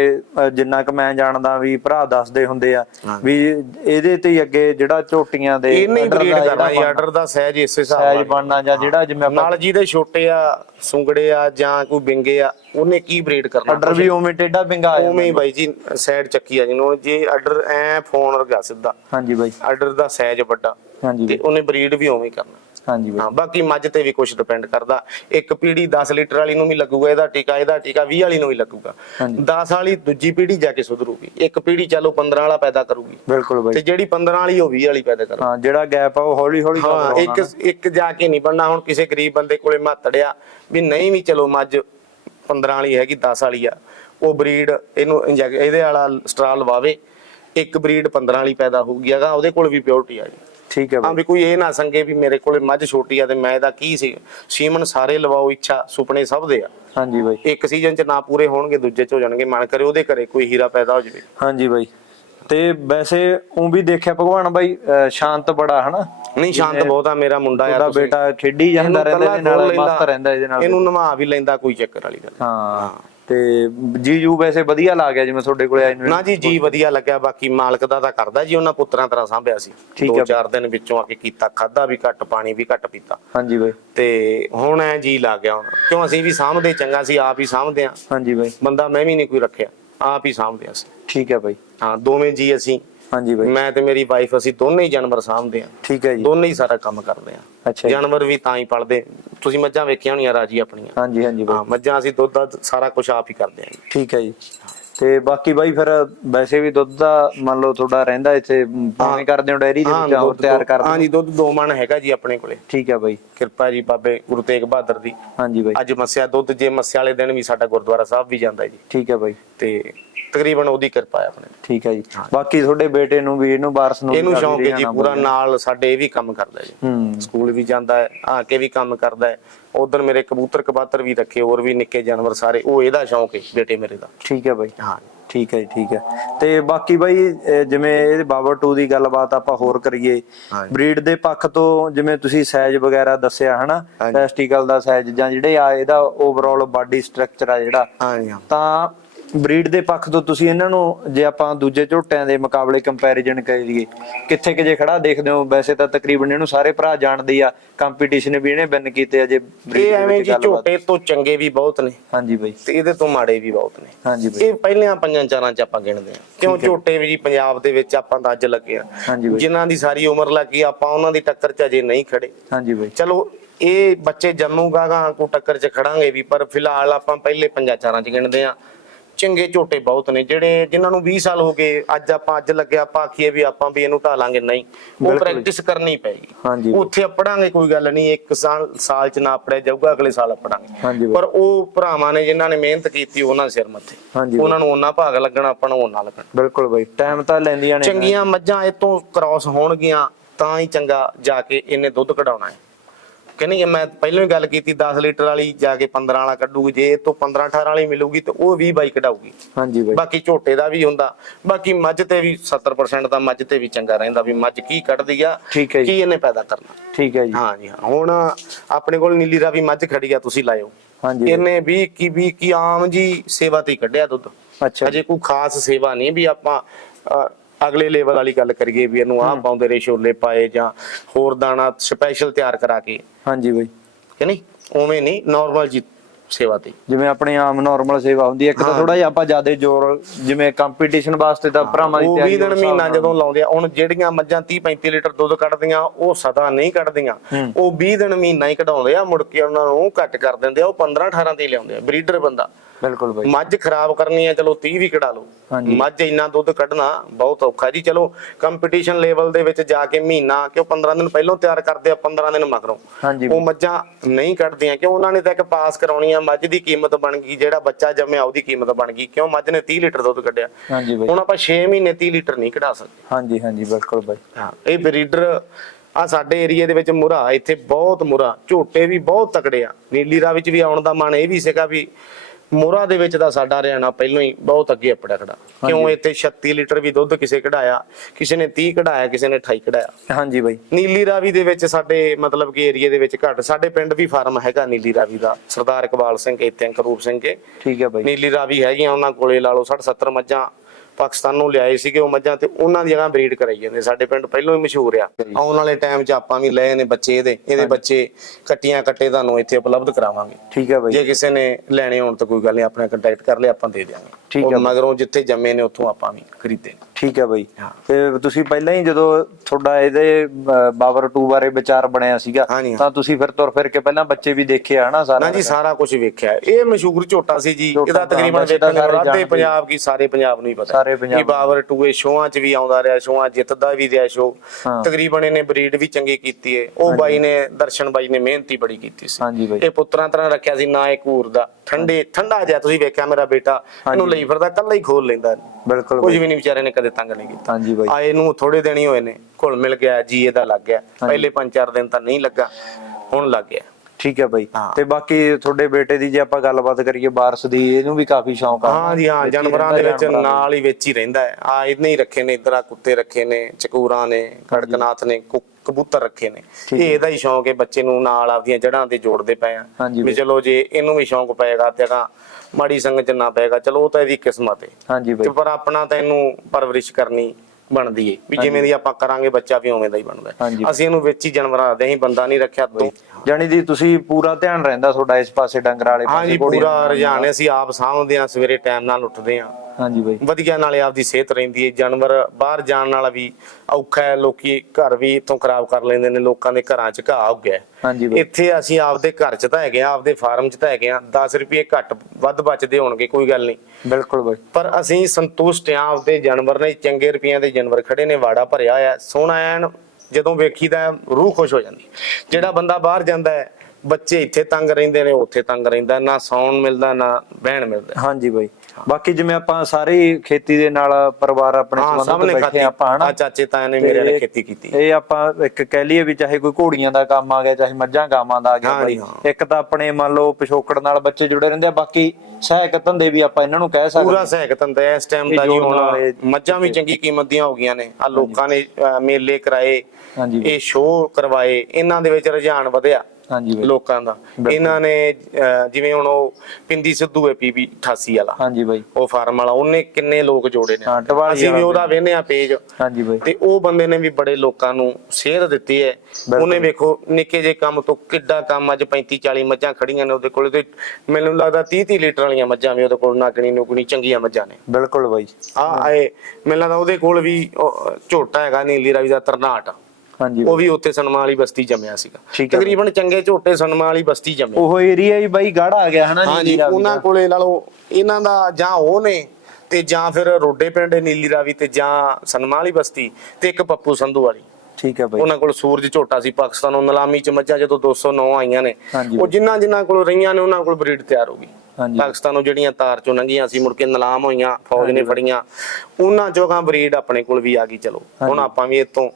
ਜਿੰਨਾ ਕੁ ਮੈਂ ਜਾਣਦਾ ਵੀ ਭਰਾ ਦੱਸਦੇ ਹੁੰਦੇ ਆ। ਵੀ ਇਹਦੇ ਤੇ ਹੀ ਅੱਗੇ ਜਿਹੜਾ ਝੋਟੀਆਂ ਦੇ ਇਹਨੇ ਕਰਨਾ ਆਰਡਰ ਦਾ ਸਹਿਜ ਇਸੇ ਹਿਸਾਬ ਸਾਈਜ਼ ਨਾਲ ਬਣਨਾ ਜਾਂ ਜਿਹੜਾ ਜਿਵੇਂ ਨਾਲ ਜਿਹਦੇ ਛੋਟੇ ਆ ਸੁੰਗੜੇ ਆ ਜਾਂ ਕੋਈ ਬਿੰਗੇ ਆ ਉਹਨੇ ਕੀ ਬਰੀਡ ਕਰਨਾ? ਆਰਡਰ ਵੀ ਉਵੇਂ ਟੇਡਾ ਪਿੰਗਾ ਆ ਉਵੇਂ ਹੀ ਬਾਈ ਜੀ ਸਾਈਡ ਚੱਕੀ ਆ ਜਿਹਨੂੰ। ਜੇ ਆਰਡਰ ਐ ਫੋਨ ਰਗਾ ਸਿੱਧਾ। ਹਾਂਜੀ ਬਾਈ। ਆਰਡਰ ਦਾ ਸਾਈਜ਼ ਵੱਡਾ। ਹਾਂਜੀ ਤੇ ਉਹਨੇ ਬਰੀਡ ਵੀ ਉਵੇਂ ਕਰਨਾ। ਹਾਂਜੀ ਹਾਂ ਬਾਕੀ ਮੱਝ ਤੇ ਵੀ ਕੁਝ ਡਿਪੈਂਡ ਕਰਦਾ। ਇੱਕ ਪੀੜੀ 10 ਲੀਟਰ ਵਾਲੀ ਨੂੰ ਵੀ ਲੱਗੂਗਾ ਇਹਦਾ ਟੀਕਾ ਇਹਦਾ ਟੀਕਾ 20 ਵਾਲੀ ਨੂੰ ਵੀ ਲੱਗੂਗਾ। ਹਾਂਜੀ। 10 ਵਾਲੀ ਦੂਜੀ ਪੀੜੀ ਜਾ ਕੇ ਸੁਧਰੂਗੀ। ਇੱਕ ਪੀੜੀ ਚਲੋ 15 ਵਾਲਾ ਪੈਦਾ ਕਰੂਗੀ। ਬਿਲਕੁਲ ਤੇ ਬਾਈ ਜਿਹੜੀ 15 ਵਾਲੀ ਉਹ 20 ਵਾਲੀ ਪੈਦਾ ਕਰੂ ਹਾਂ ਜਿਹੜਾ ਗੈਪ ਆ ਉਹ ਹੌਲੀ ਹੌਲੀ ਹਾਂ ਇੱਕ ਇੱਕ ਜਾ ਕੇ ਨਹੀਂ ਬਣਨਾ। ਹੁਣ ਕਿਸੇ ਗਰੀਬ ਬੰਦੇ ਕੋਲੇ ਮਾਤੜਿਆ ਵੀ ਨਹੀਂ ਵੀ ਚਲੋ ਮੱਝ 15 ਵਾਲੀ ਹੈਗੀ 10 ਵਾਲੀ ਆ। ਉਹ ਬਰੀਡ ਇਹਨੂੰ ਇਹਦੇ ਵਾਲਾ ਸਟਰਾਲ ਲਵਾਵੇ। ਇੱਕ ਬਰੀਡ 15 ਵਾਲੀ ਪੈਦਾ ਹੋਊਗੀ। ਹੈਗਾ ਉਹਦੇ ਕੋਲ ਵੀ ਪਿਓਰਟੀ ਆ ਜੀ। ਠੀਕ ਹੈ ਹਾਂ ਵੀ ਕੋਈ ਇਹ ਨਾ ਸੰਗੇ ਵੀ ਮੇਰੇ ਕੋਲੇ ਮੱਝ ਛੋਟੀ ਆ ਤੇ ਮੈਂ ਇਹਦਾ ਕੀ ਸੀ ਸੀਮਨ ਸਾਰੇ ਲਵਾਓ ਇੱਛਾ ਸੁਪਨੇ ਸਭ ਦੇ ਆ। ਹਾਂਜੀ ਬਾਈ। ਇੱਕ ਸੀਜ਼ਨ ਚ ਨਾ ਪੂਰੇ ਹੋਣਗੇ ਦੂਜੇ ਚ ਹੋ ਜਾਣਗੇ ਮਨ ਕਰੇ ਉਹਦੇ ਘਰੇ ਕੋਈ ਹੀਰਾ ਪੈਦਾ ਹੋ ਜਾਵੇ। ਹਾਂਜੀ ਬਾਈ। ਤੇ ਵੈਸੇ ਉਹ ਵੀ ਦੇਖਿਆ ਭਗਵਾਨ ਬਾਈ ਸ਼ਾਂਤ ਬੜਾ ਹਨਾ? ਨਹੀਂ ਸ਼ਾਂਤ ਬਹੁਤ ਆ ਮੇਰਾ ਮੁੰਡਾ ਆ ਬੇਟਾ ਖੇਡੀ ਜਾਂਦਾ ਰਹਿੰਦਾ ਇਹਦੇ ਨਾਲ ਮਸਤ ਰਹਿੰਦਾ ਇਹਦੇ ਨਾਲ। ਇਹਨੂੰ ਨਵਾ ਵੀ ਲੈਂਦਾ ਕੋਈ ਚੱਕਰ ਵਾਲੀ ਗੱਲ। ਹਾਂ। ਤੇ ਜੀਜੂ ਵੈਸੇ ਵਧੀਆ ਗਿਆ ਜਿਵੇਂ ਤੁਹਾਡੇ ਕੋਲੇ ਆਏ ਨੂੰ ਨਾ ਜੀ ਜੀ ਵਧੀਆ ਲੱਗਿਆ ਬਾਕੀ ਮਾਲਕ ਦਾ ਤਾਂ ਕਰਦਾ ਜੀ ਉਹਨਾਂ ਪੁੱਤਰਾਂ ਤਰ੍ਹਾਂ ਸਾਂਭਿਆ ਸੀ। ਦੋ। ਚਾਰ ਦਿਨ ਵਿੱਚੋਂ ਆ ਕੇ ਕੀਤਾ ਖਾਦਾ ਵੀ ਘੱਟ ਪਾਣੀ ਵੀ ਘੱਟ ਪੀਤਾ। ਹਾਂਜੀ ਬਾਈ। ਤੇ ਹੁਣ ਐ ਜੀ ਲੱਗ ਗਿਆ ਹੁਣ। ਕਿਉਂ ਅਸੀਂ ਵੀ ਸਾਂਭਦੇ ਚੰਗਾ ਸੀ ਆਪ ਹੀ ਸਾਂਭਦੇ ਆ ਹਾਂਜੀ ਬਾਈ। ਬੰਦਾ ਮੈਂ ਵੀ ਨਹੀਂ ਕੋਈ ਰੱਖਿਆ ਆਪ ਹੀ ਸਾਂਭਦੇ ਅਸੀਂ। ਠੀਕ ਹੈ ਬਾਈ। ਹਾਂ ਦੋਵੇਂ ਜੀ ਅਸੀਂ ਹਾਂਜੀ ਬਾਈ। ਮੈਂ ਤੇ ਮੇਰੀ ਵਾਈਫ ਅਸੀਂ ਦੋਨੇ ਹੀ ਜਾਨਵਰ ਸਾਂਭਦੇ ਆ ਠੀਕ ਹੈ ਜੀ। ਦੋਨੇ ਹੀ ਸਾਰਾ ਕੰਮ ਕਰਦੇ ਆ ਅੱਛਾ ਜਾਨਵਰ ਵੀ ਤਾਂ ਹੀ ਪਲਦੇ। ਤੁਸੀਂ ਮੱਝਾਂ ਵੇਖੀਆਂ ਹੋਣੀਆਂ ਰਾਜੀ ਆਪਣੀਆਂ। ਹਾਂਜੀ ਹਾਂਜੀ ਬਾਈ। ਹਾਂ ਮੱਝਾਂ ਅਸੀਂ ਦੁੱਧ ਦਾ ਸਾਰਾ ਕੁਝ ਆਪ ਹੀ ਕਰਦੇ ਆ ਠੀਕ ਹੈ ਜੀ। ਤੇ ਬਾਕੀ ਬਾਈ ਫਿਰ ਵੈਸੇ ਵੀ ਦੁੱਧ ਦਾ ਮੰਨ ਲਓ ਤੁਹਾਡਾ ਰਹਿੰਦਾ ਇੱਥੇ ਪਾਣੀ ਕਰਦੇ ਹੋ ਡੈਰੀ ਦੇ ਵਿੱਚ ਹੋਰ ਤਿਆਰ ਕਰਦੇ ਹੋ? ਹਾਂ। ਜੀ ਦੁੱਧ ਦੋ ਮਣ ਹੈਗਾ ਜੀ ਆਪਣੇ ਕੋਲੇ। ਠੀਕ ਹੈ ਬਾਈ। ਕਿਰਪਾ ਜੀ ਬਾਬੇ ਗੁਰੂ ਤੇਗ ਬਹਾਦਰ ਦੀ। ਹਾਂਜੀ ਬਾਈ। ਅੱਜ ਮੱਸਿਆ ਦੁੱਧ ਜੇ ਮੱਸਿਆ ਵਾਲੇ ਦਿਨ ਵੀ ਸਾਡਾ ਗੁਰਦੁਆਰਾ ਸਾਹਿਬ ਵੀ ਜਾਂਦਾ ਜੀ। ਠੀਕ ਹੈ ਬਾਈ। ਤੇ ਤਕਰੀਬਨ ਉਹਦੀ ਕਿਰਪਾ ਹੈ ਆਪਣੇ ਠੀਕ ਹੈ ਜੀ। ਬਾਕੀ ਤੁਹਾਡੇ ਬੇਟੇ ਨੂੰ ਵੀ ਇਹਨੂੰ ਵਾਰਸ ਨੂੰ ਇਹਨੂੰ ਸ਼ੌਂਕ ਹੈ ਜੀ ਪੂਰਾ। ਨਾਲ ਸਾਡੇ ਇਹ ਵੀ ਕੰਮ ਕਰਦਾ ਜੀ। ਸਕੂਲ ਵੀ ਜਾਂਦਾ ਹੈ ਆ ਕੇ ਵੀ ਕੰਮ ਕਰਦਾ ਹੈ। ਉਧਰ ਮੇਰੇ ਕਬੂਤਰ ਕਬਾਤਰ ਵੀ ਰੱਖੇ ਹੋਰ ਵੀ ਨਿੱਕੇ ਜਾਨਵਰ ਸਾਰੇ ਉਹ ਇਹਦਾ ਸ਼ੌਂਕ ਹੈ ਬੇਟੇ ਮੇਰੇ ਦਾ। ਠੀਕ ਹੈ ਬਾਈ। ਹਾਂ। ਠੀਕ ਹੈ ਠੀਕ ਹੈ। ਤੇ ਬਾਕੀ ਬਾਈ ਜਿਵੇਂ ਇਹ ਬਾਬਰ 2 ਦੀ ਗੱਲਬਾਤ ਆਪਾਂ ਹੋਰ ਕਰੀਏ। ਬਰੀਡ ਦੇ ਪੱਖ ਤੋਂ ਜਿਵੇਂ ਤੁਸੀਂ ਸਾਈਜ਼ ਵਗੈਰਾ ਦੱਸਿਆ ਹਨਾ। ਟੈਸਟੀਕਲ ਦਾ ਸਾਈਜ਼ ਜਾਂ ਜਿਹੜੇ ਆ ਇਹਦਾ ਓਵਰਆਲ ਬਾਡੀ ਸਟਰਕਚਰ ਆ ਜਿਹੜਾ ਤਾਂ ਬਰੀਡ ਦੇ ਪੱਖ ਤੋਂ ਤੁਸੀਂ ਇਹਨਾਂ ਨੂੰ ਜੇ ਆਪਾਂ ਦੂਜੇ ਝੋਟਿਆਂ ਦੇ ਮੁਕਾਬਲੇ ਕੰਪੈਰੀਜ਼ਨ ਕਰੀਏ ਕਿੱਥੇ ਕਿ ਜੇ ਖੜਾ ਦੇਖਦੇ ਹੋ ਵੈਸੇ ਤਾਂ ਤਕਰੀਬਨ ਇਹਨੂੰ ਸਾਰੇ ਭਰਾ ਜਾਣਦੇ ਆ ਕੰਪੀਟੀਸ਼ਨ ਵੀ ਇਹਨੇ ਵਿਨ ਕੀਤੇ ਆ ਜੇ ਇਹ ਦੇ ਐਵੇਂ ਜੀ ਝੋਟੇ ਤੋਂ ਚੰਗੇ ਵੀ ਬਹੁਤ ਨੇ ਹਾਂਜੀ ਬਾਈ। ਤੇ ਇਹਦੇ ਤੋਂ ਮਾੜੇ ਵੀ ਬਹੁਤ ਨੇ। ਹਾਂਜੀ ਬਾਈ। ਇਹ ਪਹਿਲਿਆਂ ਪੰਜਾਂ ਚਾਰਾਂ ਚ ਆਪਾਂ ਗਿਣਦੇ ਆ ਕਿਉਂ ਝੋਟੇ ਵੀ ਜੀ ਪੰਜਾਬ ਦੇ ਵਿੱਚ ਆਪਾਂ ਤਾਂ ਅੱਜ ਲੱਗੇ ਆ ਹਾਂਜੀ ਬਾਈ। ਜਿਨ੍ਹਾਂ ਦੀ ਸਾਰੀ ਉਮਰ ਲੱਗੀ ਆਪਾਂ ਉਹਨਾਂ ਦੀ ਟੱਕਰ 'ਚ ਅਜੇ ਨਹੀਂ ਖੜੇ। ਹਾਂਜੀ ਬਾਈ। ਚਲੋ ਇਹ ਬੱਚੇ ਜੰਮੂਗਾ ਗਾ ਕੋ ਟੱਕਰ 'ਚ ਖੜਾਂਗੇ ਵੀ ਪਰ ਫਿਲਹਾਲ ਆਪਾਂ ਪਹਿਲੇ ਪੰਜਾਂ ਚਾਰਾਂ 'ਚ ਗਿਣਦੇ ਆ ਚੰਗੇ ਝੋਟੇ ਬਹੁਤ ਨੇ ਜਿਹੜੇ ਜਿਨ੍ਹਾਂ ਨੂੰ 20 ਸਾਲ ਹੋ ਗਏ ਅੱਜ ਆਪਾਂ ਅੱਜ ਲੱਗਿਆ ਆਪਾਂ ਆਖੀਏ ਵੀ ਆਪਾਂ ਵੀ ਇਹਨੂੰ ਢਾਲਾਂਗੇ ਨਹੀਂ। ਉਹ। ਪ੍ਰੈਕਟਿਸ ਕਰਨੀ ਪੈਗੀ ਉੱਥੇ ਪੜਾਂਗੇ ਕੋਈ ਗੱਲ ਨਹੀਂ ਇੱਕ ਸਾਲ ਸਾਲ 'ਚ ਨਾ ਪੜਿਆ ਜਾਊਗਾ ਅਗਲੇ ਸਾਲ ਹਾਂਜੀ ਪੜਾਂਗੇ ਬਾਈ। ਪਰ ਉਹ ਭਰਾਵਾਂ ਨੇ ਜਿਨ੍ਹਾਂ ਨੇ ਮਿਹਨਤ ਕੀਤੀ ਉਹਨਾਂ ਸਿਰ ਮੱਥੇ। ਉਹਨਾਂ ਨੂੰ ਉਹਨਾਂ ਭਾਗ ਲੱਗਣਾ ਆਪਾਂ ਨੂੰ ਉਹਨਾਂ ਲੱਗਣਾ। ਬਿਲਕੁਲ ਬਾਈ ਟਾਈਮ ਤਾਂ ਲੈਂਦੀਆਂ ਨੇ। ਚੰਗੀਆਂ ਮੱਝਾਂ ਇਹ ਤੋਂ ਕ੍ਰਾਸ ਹੋਣਗੀਆਂ ਤਾਂ ਹੀ ਚੰਗਾ ਜਾ ਕੇ ਇਹਨੇ ਦੁੱਧ ਕਢਾਉਣਾ ਹੈ। ਕਹਿੰਦੀ ਮੈਂ ਪਹਿਲਾਂ ਹੀ ਗੱਲ ਕੀਤੀ 10 ਲੀਟਰ ਵਾਲੀ ਜਾ ਕੇ 15 ਵਾਲਾ ਕੱਢੂਗੀ ਜੇ ਇਹ ਤੋਂ 15 18 ਵਾਲੀ ਮਿਲੂਗੀ ਤੇ ਉਹ 20 ਬਾਈ ਕਢਾਊਗੀ। ਹਾਂਜੀ ਬਾਈ। ਬਾਕੀ ਝੋਟੇ ਦਾ ਵੀ ਹੁੰਦਾ ਬਾਕੀ ਮੱਝ ਤੇ ਵੀ 70% ਦਾ ਮੱਝ ਤੇ ਵੀ ਚੰਗਾ ਰਹਿੰਦਾ ਵੀ ਮੱਝ ਕੀ ਕੱਢਦੀ ਆ ਠੀਕ ਹੈ ਜੀ। ਕੀ ਇਹਨੇ ਪੈਦਾ ਕਰਨਾ। ਠੀਕ ਹੈ ਜੀ। ਹਾਂ ਜੀ ਹੁਣ ਆਪਣੇ ਕੋਲ ਨੀਲੀ ਰਾਵੀ ਮੱਝ ਖੜੀ ਆ ਤੁਸੀਂ ਲਾਇਓ। ਹਾਂਜੀ। ਇਹਨੇ 20 21 20 ਕੀ ਆਮ ਜੀ ਸੇਵਾ ਤੇ ਕੱਢਿਆ ਦੁੱਧ। ਅੱਛਾ ਅਜੇ ਕੋਈ ਖਾਸ ਸੇਵਾ ਨਹੀਂ ਵੀ ਆਪਾਂ ਅਗਲੇ ਲੈਵਲ ਵਾਲੀ ਗੱਲ ਕਰੀਏ ਵੀ ਇਹਨੂੰ ਆਹ ਪਾਉਂਦੇ ਰੇ ਛੋਲੇ ਪਾਏ ਜਾਂ ਹੋਰ ਦਾਣਾ ਸਪੈਸ਼ਲ ਤਿਆਰ ਕਰਾ ਕੇ। ਹਾਂਜੀ ਬਾਈ। ਕਿ ਨਹੀਂ? ਉਵੇਂ ਨਹੀਂ ਨਾਰਮਲ ਜੀ ਸੇਵਾ ਤੇ। ਜਿਵੇਂ ਆਪਣੇ ਆਮ ਨਾਰਮਲ ਸੇਵਾ ਹੁੰਦੀ ਹੈ ਇੱਕ ਤਾਂ ਥੋੜਾ ਜਿਹਾ ਆਪਾਂ ਜ਼ਿਆਦਾ ਜ਼ੋਰ ਜਿਵੇਂ ਕੰਪੀਟੀਸ਼ਨ ਵਾਸਤੇ ਤਾਂ ਭਰਾਵਾਂ ਦੀ ਉਹ 20 ਤਿਆਰੀ ਦਿਨ ਮਹੀਨਾ। ਜਦੋਂ ਲਾਉਂਦੇ ਆ ਹੁਣ ਜਿਹੜੀਆਂ ਮੱਝਾਂ 30 35 ਲੀਟਰ ਦੁੱਧ ਕੱਢਦੀਆਂ ਉਹ ਸਦਾ ਨਹੀਂ ਕੱਢਦੀਆਂ। ਉਹ 20 ਦਿਨ ਮਹੀਨਾ ਹੀ ਕਢਾਉਂਦੇ ਆ ਮੁੜ ਕੇ ਉਹਨਾਂ ਨੂੰ ਘੱਟ ਕਰ ਦਿੰਦੇ ਆ ਉਹ 15 18 ਤੇ ਲਿਆਉਂਦੇ ਆ ਬਰੀਡਰ ਬੰਦਾ। ਬਿਲਕੁਲ ਬਾਈ। ਮੱਝ ਖਰਾਬ ਕਰਨੀ ਹੈ ਚਲੋ 30 ਵੀ ਕਢਾ ਲਓ। ਮੱਝ ਇੰਨਾ ਦੁੱਧ ਕੱਢਣਾ ਬਹੁਤ ਔਖਾ ਜੀ। ਚਲੋ ਕੰਪੀਟੀਸ਼ਨ ਲੈਵਲ ਦੇ ਵਿੱਚ ਜਾ ਕੇ ਮਹੀਨਾ ਕਿਉਂ 15 ਦਿਨ ਪਹਿਲਾਂ ਤਿਆਰ ਕਰਦੇ ਆ 15 ਦਿਨ ਮਗਰੋਂ। ਉਹ ਮੱਝਾਂ ਨਹੀਂ ਕੱਢਦੀਆਂ ਕਿਉਂ ਉਹਨਾਂ ਨੇ ਤਾਂ ਇੱਕ ਪਾਸ ਕਰਾਉਣੀ ਆ ਮੱਝ ਦੀ ਕੀਮਤ ਬਣ ਗਈ ਜਿਹੜਾ ਬੱਚਾ ਜੰਮਿਆ ਉਹਦੀ ਕੀਮਤ ਬਣ ਗਈ। ਕਿਉਂ ਮੱਝ ਨੇ 30 ਲੀਟਰ ਦੁੱਧ ਕੱਢਿਆ। ਹੁਣ ਆਪਾਂ 6 ਮਹੀਨੇ 30 ਲੀਟਰ ਨਹੀਂ ਕਢਾ ਸਕਦੇ। ਹਾਂਜੀ ਹਾਂਜੀ ਬਿਲਕੁਲ ਬਾਈ। ਹਾਂ ਇਹ ਬਰੀਡਰ ਆ ਸਾਡੇ ਏਰੀਆ ਦੇ ਵਿੱਚ ਮੁਰਾ ਇੱਥੇ ਬਹੁਤ ਮੁਰਾ ਝੋਟੇ ਵੀ ਬਹੁਤ ਤਕੜੇ ਆ। ਨੀਲੀ ਰਾਹ ਵਿੱਚ ਵੀ ਆਉਣ ਦਾ ਮਨ ਇਹ ਵੀ ਸੀਗਾ ਵੀ ਮੋਰਾ ਦੇ ਵਿੱਚ ਦਾ ਸਾਡਾ ਹਰਿਆਣਾ ਪਹਿਲਾਂ ਹੀ ਬਹੁਤ ਅੱਗੇ ਅਪੜਿਆ ਖੜਾ। ਕਿਉਂ ਇੱਥੇ 36 ਲੀਟਰ ਵੀ ਦੁੱਧ ਕਿਸੇ ਕਢਾਇਆ ਕਿਸੇ ਨੇ 30 ਕਢਾਇਆ ਕਿਸੇ ਨੇ 28 ਕਢਾਇਆ। ਹਾਂਜੀ ਬਾਈ। ਨੀਲੀ ਰਾਵੀ ਦੇ ਵਿੱਚ ਸਾਡੇ ਮਤਲਬ ਕਿ ਏਰੀਏ ਦੇ ਵਿੱਚ ਘੱਟ ਸਾਡੇ ਪਿੰਡ ਵੀ ਫਾਰਮ ਹੈਗਾ ਨੀਲੀ ਰਾਵੀ ਦਾ ਸਰਦਾਰ ਇਕਬਾਲ ਸਿੰਘ ਇੱਥੇ ਅੰਕਰੂਪ ਸਿੰਘ ਕੇ। ਠੀਕ ਹੈ ਬਾਈ। ਨੀਲੀ ਰਾਵੀ ਹੈਗੀਆਂ ਉਹਨਾਂ ਕੋਲੇ ਲਾ ਲਓ 60 70 ਮੱਝਾਂ ਪਾਕਿਸਤਾਨ ਲਿਆਏ ਸੀਗੇ ਉਹ ਮੱਝਾਂ ਤੇ ਉਹਨਾਂ ਦੀ ਜਗ੍ਹਾ ਬਰੀਡ ਕਰਾਈ ਜਾਂਦੇ ਸਾਡੇ ਪਿੰਡ ਪਹਿਲਾਂ ਹੀ ਮਸ਼ਹੂਰ ਆ। ਆਉਣ ਵਾਲੇ ਟਾਈਮ 'ਚ ਆਪਾਂ ਵੀ ਲਏ ਨੇ ਬੱਚੇ ਇਹਦੇ। ਇਹਦੇ ਬੱਚੇ ਕੱਟੀਆਂ ਕੱਟੇ ਤੁਹਾਨੂੰ ਇੱਥੇ ਉਪਲਬਧ ਕਰਾਵਾਂਗੇ। ਠੀਕ ਹੈ ਬਾਈ। ਜੇ ਕਿਸੇ ਨੇ ਲੈਣੇ ਹੋਣ ਤਾਂ ਕੋਈ ਗੱਲ ਨਹੀਂ ਆਪਣਾ ਕੰਟੈਕਟ ਕਰ ਲਿਆ ਆਪਾਂ ਦੇ ਦਿਆਂਗੇ। ਠੀਕ ਉਹ ਹੈ। ਮਗਰੋਂ ਜਿੱਥੇ ਜੰਮੇ ਨੇ ਉੱਥੋਂ ਆਪਾਂ ਵੀ ਖਰੀਦੇ ਠੀਕ ਹੈ ਬਾਈ। ਤੇ ਤੁਸੀਂ ਪਹਿਲਾਂ ਹੀ ਜਦੋਂ ਤੁਹਾਡਾ ਇਹਦੇ ਬਾਬਰ 2 ਬਾਰੇ ਵਿਚਾਰ ਬਣਿਆ ਸੀਗਾ। ਤਾਂ ਤੁਸੀਂ ਫਿਰ ਤੁਰ ਫਿਰ ਕੇ ਪਹਿਲਾਂ ਬੱਚੇ ਵੀ ਦੇਖੇ ਹਨਾ ਸਾਰਾ ਨਾ ਜੀ ਸਾਰਾ ਕੁਝ ਵੇਖਿਆ। ਇਹ ਮਸ਼ਹੂਰ ਝੋਟਾ ਸੀ ਜੀ। ਇਹਦਾ ਤਕਰੀਬਨ ਵੇਖਣ ਵਾਲੇ ਪੰਜਾਬ ਕੀ ਸਾਰੇ ਪੰਜਾਬ ਨੂੰ ਹੀ ਪਤਾ। ਸਾਰੇ ਪੰਜਾਬ ਇਹ ਬਾਬਰ ਟੂਏ ਸ਼ੋਆਂ 'ਚ ਵੀ ਆਉਂਦਾ ਰਿਹਾ ਸ਼ੋਆਂ ਜਿੱਤਦਾ ਵੀ ਰਿਹਾ ਸ਼ੋ। ਤਕਰੀਬਨ ਇਹਨੇ ਬਰੀਡ ਵੀ ਚੰਗੀ ਕੀਤੀ ਹੈ ਉਹ ਬਾਈ ਨੇ ਦਰਸ਼ਨ ਬਾਈ ਨੇ ਮਿਹਨਤੀ ਬੜੀ ਕੀਤੀ ਸੀ। ਹਾਂਜੀ ਬਾਈ। ਇਹ ਪੁੱਤਰਾਂ ਤਰ੍ਹਾਂ ਰੱਖਿਆ ਸੀ ਨਾ ਇਹ ਘੂਰ ਦਾ। ਠੰਡੇ ਠੰਡਾ ਜਿਹਾ ਤੁਸੀਂ ਵੇਖਿਆ ਮੇਰਾ ਬੇਟਾ ਇਹਨੂੰ ਲਈ ਫਿਰਦਾ ਕੱਲਾ ਹੀ ਖੋਲ ਲੈਂਦਾ। ਬਿਲਕੁਲ ਕੁਝ। ਵੀ ਨਹੀਂ ਵਿਚਾਰੇ ਨੇ ਕਦੇ ਤੰਗ ਨਹੀਂ ਕੀਤਾ। ਹਾਂਜੀ ਬਾਈ। ਆਏ ਨੂੰ ਥੋੜੇ ਦਿਨ ਹੀ ਹੋਏ ਨੇ ਘੁਲ ਮਿਲ ਗਿਆ ਜੀ ਇਹਦਾ ਲੱਗ ਗਿਆ। ਪਹਿਲੇ 5-4 ਦਿਨ ਤਾਂ ਨਹੀਂ ਲੱਗਾ ਹੁਣ ਲੱਗ ਗਿਆ। ਠੀਕ ਹੈ ਬਾਈ। ਤੇ ਬਾਕੀ ਤੁਹਾਡੇ ਬੇਟੇ ਦੀ ਜੇ ਆਪਾਂ ਗੱਲਬਾਤ ਕਰੀਏ ਬਾਰਸ ਦੀ ਇਹਨੂੰ ਵੀ ਕਾਫੀ ਸ਼ੌਂਕ ਆ। ਹਾਂ ਜੀ ਹਾਂ ਜਾਨਵਰਾਂ ਦੇ ਵਿੱਚ ਨਾਲ ਹੀ ਵਿੱਚ ਹੀ ਰਹਿੰਦਾ ਹੈ। ਆ ਇਹਨੇ ਹੀ ਰੱਖੇ ਨੇ ਇਧਰ ਆ ਕੁੱਤੇ ਰੱਖੇ ਨੇ ਚਕੂਰਾਂ ਨੇ ਕੜਕਨਾਥ ਨੇ ਕਬੂਤਰ ਰੱਖੇ ਨੇ। ਇਹ ਇਹਦਾ ਹੀ ਸ਼ੌਂਕ ਹੈ ਬੱਚੇ ਨੂੰ ਨਾਲ ਆਪਦੀਆਂ ਜੜ੍ਹਾਂ ਤੇ ਜੋੜਦੇ ਪਏ ਆ। ਵੀ। ਚਲੋ ਜੇ ਇਹਨੂੰ ਵੀ ਸ਼ੌਂਕ ਪਏਗਾ ਤੇ ਅਗਾ ਮਾੜੀ ਸੰਗਤ ਚ ਨਾ ਪਏਗਾ। ਚਲੋ ਉਹ ਤਾਂ ਇਹਦੀ ਕਿਸਮਤ ਹੈ। ਹਾਂਜੀ ਬਾਈ। ਪਰ ਆਪਣਾ ਤਾਂ ਇਹਨੂੰ ਪਰਵਰਿਸ਼ ਕਰਨੀ ਬਣਦੀ ਏ ਵੀ ਜਿਵੇਂ ਦੀ ਆਪਾਂ ਕਰਾਂਗੇ ਬੱਚਾ ਵੀ ਉਵੇਂ ਦਾ ਹੀ ਬਣਦਾ। ਅਸੀਂ ਇਹਨੂੰ ਵਿੱਚ ਹੀ ਜਾਨਵਰਾਂ ਰੱਖਦੇ ਅਸੀਂ ਬੰਦਾ ਨਹੀਂ ਰੱਖਿਆ ਤੋਂ ਜਾਣੀ ਦੀ ਤੁਸੀਂ ਪੂਰਾ ਧਿਆਨ ਰਹਿੰਦਾ ਤੁਹਾਡਾ ਇਸ ਪਾਸੇ ਡੰਗਰ ਵਾਲੇ ਹਾਂ ਜੀ ਘੋੜੀਆਂ ਪੂਰਾ। ਰੁਝਾਨ ਹੈ, ਅਸੀਂ ਆਪ ਸਾਂਭਦੇ ਆ ਸਵੇਰੇ ਟਾਈਮ ਨਾਲ ਉੱਠਦੇ ਆ ਹਾਂਜੀ ਬਾਈ। ਵਧੀਆ ਨਾਲੇ ਆਪਦੀ ਸਿਹਤ ਰਹਿੰਦੀ ਹੈ ਜਾਨਵਰ ਬਾਹਰ ਜਾਣ ਵਾਲਾ ਵੀ ਔਖਾ ਹੈ ਲੋਕੀ ਘਰ ਵੀ ਇਥੋਂ ਖਰਾਬ ਕਰ ਲੈਂਦੇ ਨੇ ਲੋਕਾਂ ਦੇ ਘਰਾਂ 'ਚ ਘਾਹ ਉੱਗਿਆ ਹੈ। ਹਾਂਜੀ ਬਾਈ। ਇੱਥੇ ਅਸੀਂ ਆਪਦੇ ਘਰ 'ਚ ਤਾਂ ਹੈਗੇ ਆ ਆਪਦੇ ਫਾਰਮ 'ਚ ਤਾਂ ਹੈਗੇ ਆ 10 ਰੁਪਏ ਘੱਟ ਵੱਧ ਬਚਦੇ ਹੋਣਗੇ ਕੋਈ ਗੱਲ ਨਹੀਂ। ਬਿਲਕੁਲ ਬਾਈ। ਪਰ ਅਸੀਂ ਸੰਤੁਸ਼ਟ ਆ ਆਪਦੇ ਜਾਨਵਰ ਨੇ ਚੰਗੇ ਰੁਪਈਆਂ ਦੇ ਜਾਨਵਰ ਖੜੇ ਨੇ ਵਾੜਾ ਭਰਿਆ ਹੋਇਆ ਸੋਹਣਾ ਐਨ ਜਦੋਂ ਵੇਖੀਦਾ ਰੂਹ ਖੁਸ਼ ਹੋ ਜਾਂਦੀ। ਜਿਹੜਾ ਬੰਦਾ ਬਾਹਰ ਜਾਂਦਾ ਹੈ ਬੱਚੇ ਇੱਥੇ ਤੰਗ ਰਹਿੰਦੇ ਨੇ ਉੱਥੇ ਤੰਗ ਰਹਿੰਦਾ ਨਾ ਸੌਣ ਮਿਲਦਾ ਨਾ ਬਹਿਣ ਮਿਲਦਾ ਹਾਂਜੀ ਬਾਈ। ਬਾਕੀ ਜਿਵੇਂ ਆਪਾਂ ਸਾਰੇ ਖੇਤੀ ਦੇ ਨਾਲ ਪਰਿਵਾਰ ਆਪਣੇ ਸੰਬੰਧ ਬੈਠੇ ਆਪਾਂ ਹਨਾ? ਚਾਚੇ ਤਾਏ ਨੇ ਮੇਰੇ ਨੇ ਖੇਤੀ ਕੀਤੀ। ਇਹ ਆਪਾਂ ਇੱਕ ਕਹਿ ਲਈਏ ਵੀ ਚਾਹੇ ਕੋਈ ਘੋੜੀਆਂ ਦਾ ਕੰਮ ਆ ਗਿਆ ਚਾਹੇ ਮੱਝਾਂ ਗਾਵਾਂ ਦਾ ਆ ਗਿਆ ਬਾਈ। ਇੱਕ ਤਾਂ ਆਪਣੇ ਮੰਨ ਲਓ ਪਿਛੋਕੜ ਨਾਲ ਬੱਚੇ ਜੁੜੇ ਰਹਿੰਦੇ ਆ ਬਾਕੀ ਸਹਾਇਕ ਧੰਦੇ ਵੀ ਆਪਾਂ ਇਹਨਾਂ ਨੂੰ ਕਹਿ ਸਕਦੇ ਪੂਰਾ ਸਹਿਕ ਤੰਦਾ ਹੈ ਇਸ ਟਾਈਮ ਦਾ ਜੀ ਹੁਣ ਮੱਝਾਂ ਵੀ ਚੰਗੀ ਕੀਮਤ ਦੀਆਂ ਹੋ ਗਈਆਂ ਨੇ। ਆ ਲੋਕਾਂ ਨੇ ਮੇਲੇ ਕਰਾਏ ਇਹ ਸ਼ੋਅ ਕਰਵਾਏ ਇਹਨਾਂ ਦੇ ਵਿੱਚ ਰੁਝਾਨ ਵਧਿਆ ਹਾਂਜੀ ਬਾਈ। ਲੋਕਾਂ ਦਾ। ਇਹਨਾਂ ਨੇ ਜਿਵੇਂ ਹੁਣ ਉਹ ਪਿੰਦੀ ਸਿੱਧੂ ਹੈ ਪੀਪੀ 88 ਵਾਲਾ। ਹਾਂਜੀ ਬਾਈ। ਉਹ ਫਾਰਮ ਵਾਲਾ ਉਹਨੇ ਕਿੰਨੇ ਲੋਕ ਜੋੜੇ ਨੇ। ਅਸੀਂ ਵੀ ਉਹਦਾ ਵੇਖਨੇ ਆ ਪੇਜ ਹਾਂਜੀ ਬਾਈ। ਤੇ ਉਹ ਬੰਦੇ ਨੇ ਵੀ ਬੜੇ ਲੋਕਾਂ ਨੂੰ ਸੇਧ ਦਿੱਤੀ ਹੈ। ਉਹਨੇ ਵੇਖੋ ਨਿੱਕੇ ਜੇ ਕੰਮ ਤੋਂ ਕਿੱਡਾ ਕੰਮ ਅੱਜ 35 40 ਮੱਝਾਂ ਖੜੀਆਂ ਨੇ ਉਹਦੇ ਕੋਲ। ਤੇ ਮੈਨੂੰ ਲੱਗਦਾ 30 30 ਲੀਟਰ ਵਾਲੀਆਂ ਮੱਝਾਂ ਵੀ ਉਹਦੇ ਕੋਲ ਨਾਗਣੀ ਨੂਗਣੀ ਚੰਗੀਆਂ ਮੱਝਾਂ ਨੇ। ਬਿਲਕੁਲ ਬਾਈ। ਆ ਆਏ ਮੈਨੂੰ ਲੱਗਦਾ ਉਹਦੇ ਕੋਲ ਵੀ ਝੋਟਾ ਹੈਗਾ ਨੀਲੀ ਰਾਵੀ ਦਾ ਤਰਨਾਟ। ਹਾਂਜੀ ਉਹ ਵੀ ਉੱਥੇ ਸਨਮਾ ਵਾਲੀ ਬਸਤੀ ਜੰਮਿਆ ਸੀਗਾ। ਤਕਰੀਬਨ ਚੰਗੇ ਝੋਟੇ ਸਨਮਾ ਵਾਲੀ ਬਸਤੀ ਜੰਮੇ ਉਹ ਏਰੀਆ ਹੀ ਬਾਈ ਗਾੜਾ ਆ ਗਿਆ ਹਨਾ ਹਾਂਜੀ ਨੀਲੀ ਉਹਨਾਂ। ਕੋਲੇ ਲਾ ਲਓ ਇਹਨਾਂ ਦਾ ਜਾਂ ਉਹ ਨੇ ਤੇ ਜਾਂ ਫਿਰ ਰੋਡੇ ਪਿੰਡ ਨੀਲੀ ਰਾਵੀ ਤੇ ਜਾਂ ਸਨਮਾ ਵਾਲੀ ਬਸਤੀ ਤੇ ਇੱਕ ਪੱਪੂ ਸੰਧੂ ਵਾਲੀ। ਠੀਕ ਹੈ ਬਾਈ। ਉਹਨਾਂ ਕੋਲ ਸੂਰਜ ਝੋਟਾ ਸੀ ਪਾਕਿਸਤਾਨੋਂ ਨਿਲਾਮੀ ਚ ਮੱਝਾਂ ਜਦੋਂ 209 ਆਈਆਂ ਨੇ ਉਹ ਜਿਨ੍ਹਾਂ ਜਿਨ੍ਹਾਂ ਕੋਲ ਰਹੀਆਂ ਨੇ ਉਹਨਾਂ ਕੋਲ ਬਰੀਡ ਤਿਆਰ ਹੋ ਗਈ। ਪਾਕਿਸਤਾਨੋਂ ਜਿਹੜੀਆਂ ਤਾਰ ਚੋਂ ਲੰਘੀਆਂ ਸੀ ਮੁੜ ਕੇ ਨਿਲਾਮ ਹੋਈਆਂ ਫੌਜ ਨੇ ਫੜੀਆਂ। ਉਹਨਾਂ ਚੋਂ ਕਾਂ ਬਰੀਡ ਆਪਣੇ ਕੋਲ ਵੀ ਆ ਗਈ ਚਲੋ। ਹੁਣ ਆਪਾਂ ਵੀ ਇਤੋਂ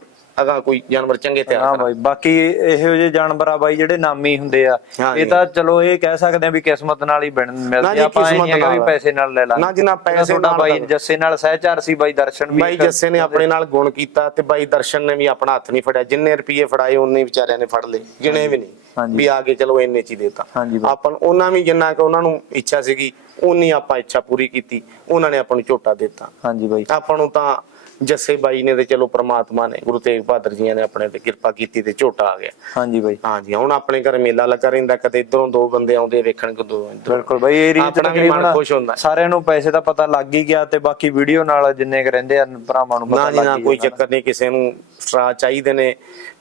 ਅਗਾਂ ਕੋਈ ਜਾਨਵਰ ਚੰਗੇ ਤਿਆਰ ਹਾਂ ਕਰਾਂ। ਬਾਈ ਬਾਕੀ ਇਹੋ ਜਿਹੇ ਜਾਨਵਰ ਆ ਬਾਈ ਜਿਹੜੇ ਨਾਮੀ ਹੁੰਦੇ ਆ। ਇਹ ਤਾਂ ਚਲੋ ਇਹ ਕਹਿ ਸਕਦੇ ਆ ਵੀ ਕਿਸਮਤ ਨਾਲ ਹੀ ਬਣ ਨਾ ਮਿਲਦੇ ਜੀ, ਆ ਆਪਾਂ ਇਹ ਕਿਸਮਤ ਨਹੀਂ ਹੈਗਾ ਵੀ ਨਾਲ। ਪੈਸੇ ਨਾਲ ਲੈ ਲਾਂਗੇ। ਨਾ ਜੀ, ਨਾ ਪੈਸੇ ਨਾਲ ਬਾਈ ਤਾਂ- ਜੱਸੇ ਨਾਲ ਸਹਿਚਾਰ ਸੀ ਬਾਈ ਦਰਸ਼ਨ ਵੀ ਬਾਈ ਇੱਕ- ਜੱਸੇ ਨੇ ਆਪਣੇ ਨਾਲ ਗੁਣ ਕੀਤਾ ਤੇ ਬਾਈ ਦਰਸ਼ਨ ਨੇ ਵੀ ਆਪਣਾ ਹੱਥ ਨਹੀਂ ਫੜਿਆ। ਜਿੰਨੇ ਰੁਪਏ ਫੜਾਏ ਉਹਨੇ ਵਿਚਾਰਿਆਂ ਨੇ ਫੜ ਲਏ। ਗਿਣੇ ਵੀ ਨਹੀਂ। ਹਾਂਜੀ। ਵੀ ਆ ਕੇ ਚਲੋ ਇੰਨੇ ਚ ਹੀ ਦੇਤਾ। ਹਾਂਜੀ ਬਾਈ। ਆਪਾਂ ਨੂੰ- ਉਹਨਾਂ ਵੀ ਜਿੰਨਾ ਕਿ ਉਹਨਾਂ ਨੂੰ ਇੱਛਾ ਸੀਗੀ ਉਨੀ ਆਪਾਂ ਇੱਛਾ ਪੂਰੀ ਕੀਤੀ। ਉਹਨਾਂ ਨੇ ਆਪਾਂ ਨੂੰ ਝੋਟਾ ਦਿੱਤਾ। ਹਾਂਜੀ ਬਾਈ। ਆਪਾਂ ਨੂੰ ਤਾਂ ਜੱਸੇ ਬਾਈ ਨੇ ਤੇ ਚਲੋ ਪ੍ਰਮਾਤਮਾ ਨੇ ਗੁਰੂ ਤੇਗ ਬਹਾਦਰ ਜੀ ਨੇ ਆਪਣੇ ਤੇ ਕਿਰਪਾ ਕੀਤੀ ਤੇ ਝੋਟਾ ਆ ਗਿਆ। ਹਾਂਜੀ ਬਾਈ। ਹਾਂਜੀ ਹੁਣ ਆਪਣੇ ਘਰ ਮੇਲਾ ਲੱਗਾ ਰਹਿੰਦਾ ਕਦੇ ਇਧਰੋਂ ਦੋ ਬੰਦੇ ਆਉਂਦੇ ਵੇਖਣ ਕਦੋਂ ਬਿਲਕੁਲ ਬਾਈ ਏਰੀਆ ਚ ਆਪਣਾ ਵੀ ਮਨ ਖੁਸ਼ ਹੁੰਦਾ। ਸਾਰਿਆਂ ਨੂੰ ਪੈਸੇ ਦਾ ਪਤਾ ਲੱਗ ਹੀ ਗਿਆ ਤੇ ਬਾਕੀ ਵੀਡੀਓ ਨਾਲ ਜਿੰਨੇ ਕ ਰਹਿੰਦੇ ਆ ਭਰਾਵਾਂ ਨੂੰ ਪਤਾ ਨਾ ਲੱਗ ਨਾ ਹੀ ਕੋਈ। ਚੱਕਰ ਨਹੀਂ ਕਿਸੇ ਨੂੰ ਸਟਰਾ ਚਾਹੀਦੇ ਨੇ